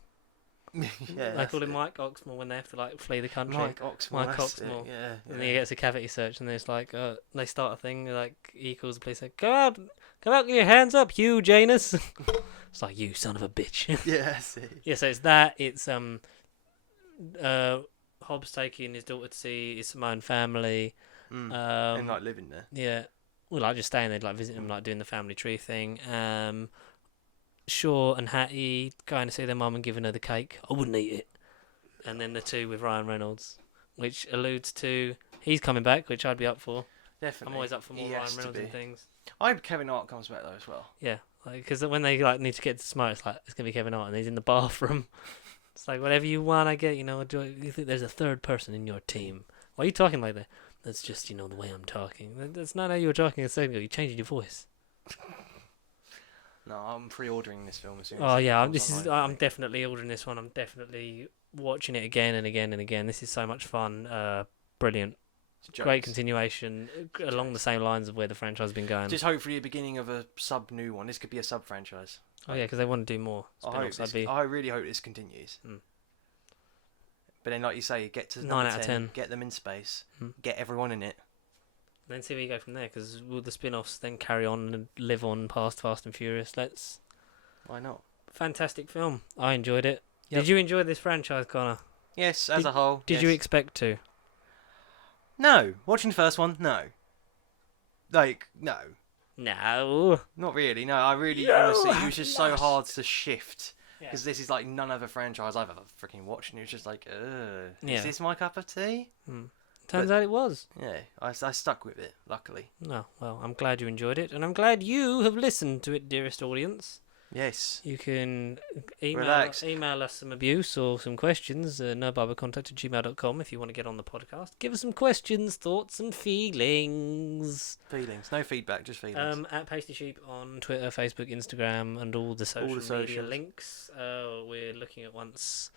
yeah, They call him Mike Oxmall when they have to like flee the country. Mike Oxmall. Mike Oxmall. Yeah. And then he gets a cavity search, and there's like, they start a thing like he calls the police like, come out with your hands up, huge anus. It's like, you son of a bitch. Yeah, that's it. Yeah, so it's that. It's Hobbs taking his daughter to see his Samoan family. And like living there. Yeah, well, like just staying there, like visiting them, like doing the family tree thing. Shaw and Hattie going to see their mum and giving her the cake. I wouldn't eat it. And then the 2 with Ryan Reynolds, which alludes to he's coming back, which I'd be up for. Definitely. I'm always up for more Ryan Reynolds and things. I hope Kevin Hart comes back though as well. Yeah, because when they like need to get to smoke, it's like it's gonna be Kevin Hart, and he's in the bathroom. It's like whatever you want, I get. You know, you think there's a third person in your team? Why are you talking like that? That's just the way I'm talking. That's not how you were talking a second ago. You're changing your voice. No, I'm pre-ordering this film as soon as. Oh yeah, it I'm definitely ordering this one. I'm definitely watching it again and again and again. This is so much fun. Brilliant. great continuation along the same lines of where the franchise has been going. Just hopefully the beginning of a new one. This could be a sub franchise. Oh yeah, because they want to do more spin-offs. I really hope this continues. But then, like you say, get to 9 out of 10. Get them in space, get everyone in it. Then see where you go from there, because will the spin-offs then carry on and live on past Fast and Furious? Why not? Fantastic film. I enjoyed it. Yep. Did you enjoy this franchise, Connor? Yes, as a whole. Did you expect to? No. Watching the first one, no. No. No. Not really, no. I really, honestly, it was just so hard to shift. Because this is like none other franchise I've ever freaking watched, and it was just like, is this my cup of tea? Turns out it was. Yeah, I stuck with it, luckily. No, well, I'm glad you enjoyed it, and I'm glad you have listened to it, dearest audience. Yes. You can email us some abuse or some questions, nobarbercontact@gmail.com if you want to get on the podcast. Give us some questions, thoughts, and feelings. No feedback, just feelings. At Pasty Sheep on Twitter, Facebook, Instagram, and all the social media links. We're looking at once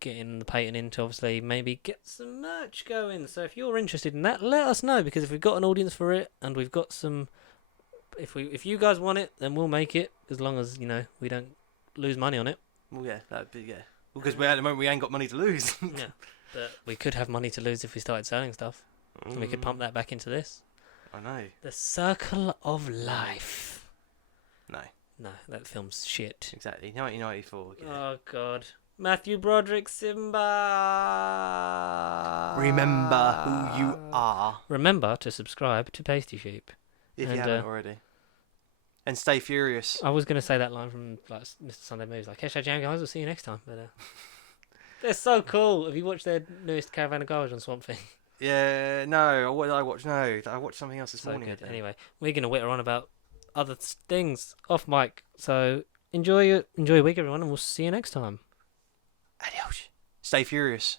getting the patent in to obviously maybe get some merch going. So if you're interested in that, let us know, because if we've got an audience for it and we've got some... If you guys want it, then we'll make it, as long as, we don't lose money on it. Well, yeah, that'd be, yeah. Well, because at the moment we ain't got money to lose. Yeah, but we could have money to lose if we started selling stuff. And we could pump that back into this. I know. The Circle of Life. No, that film's shit. Exactly, 1994. Yeah. Oh, God. Matthew Broderick, Simba. Remember who you are. Remember to subscribe to Pasty Sheep. If you haven't already. And stay furious. I was going to say that line from Mr. Sunday Moves, like, hashtag Jam Guys, we'll see you next time. But they're so cool. Have you watched their newest Caravan of Garbage on Swamp Thing? Yeah, no. What did I watch? No, I watched something else this morning. Good. Anyway, we're going to witter on about other things off mic. So enjoy your week, everyone, and we'll see you next time. Adios. Stay furious.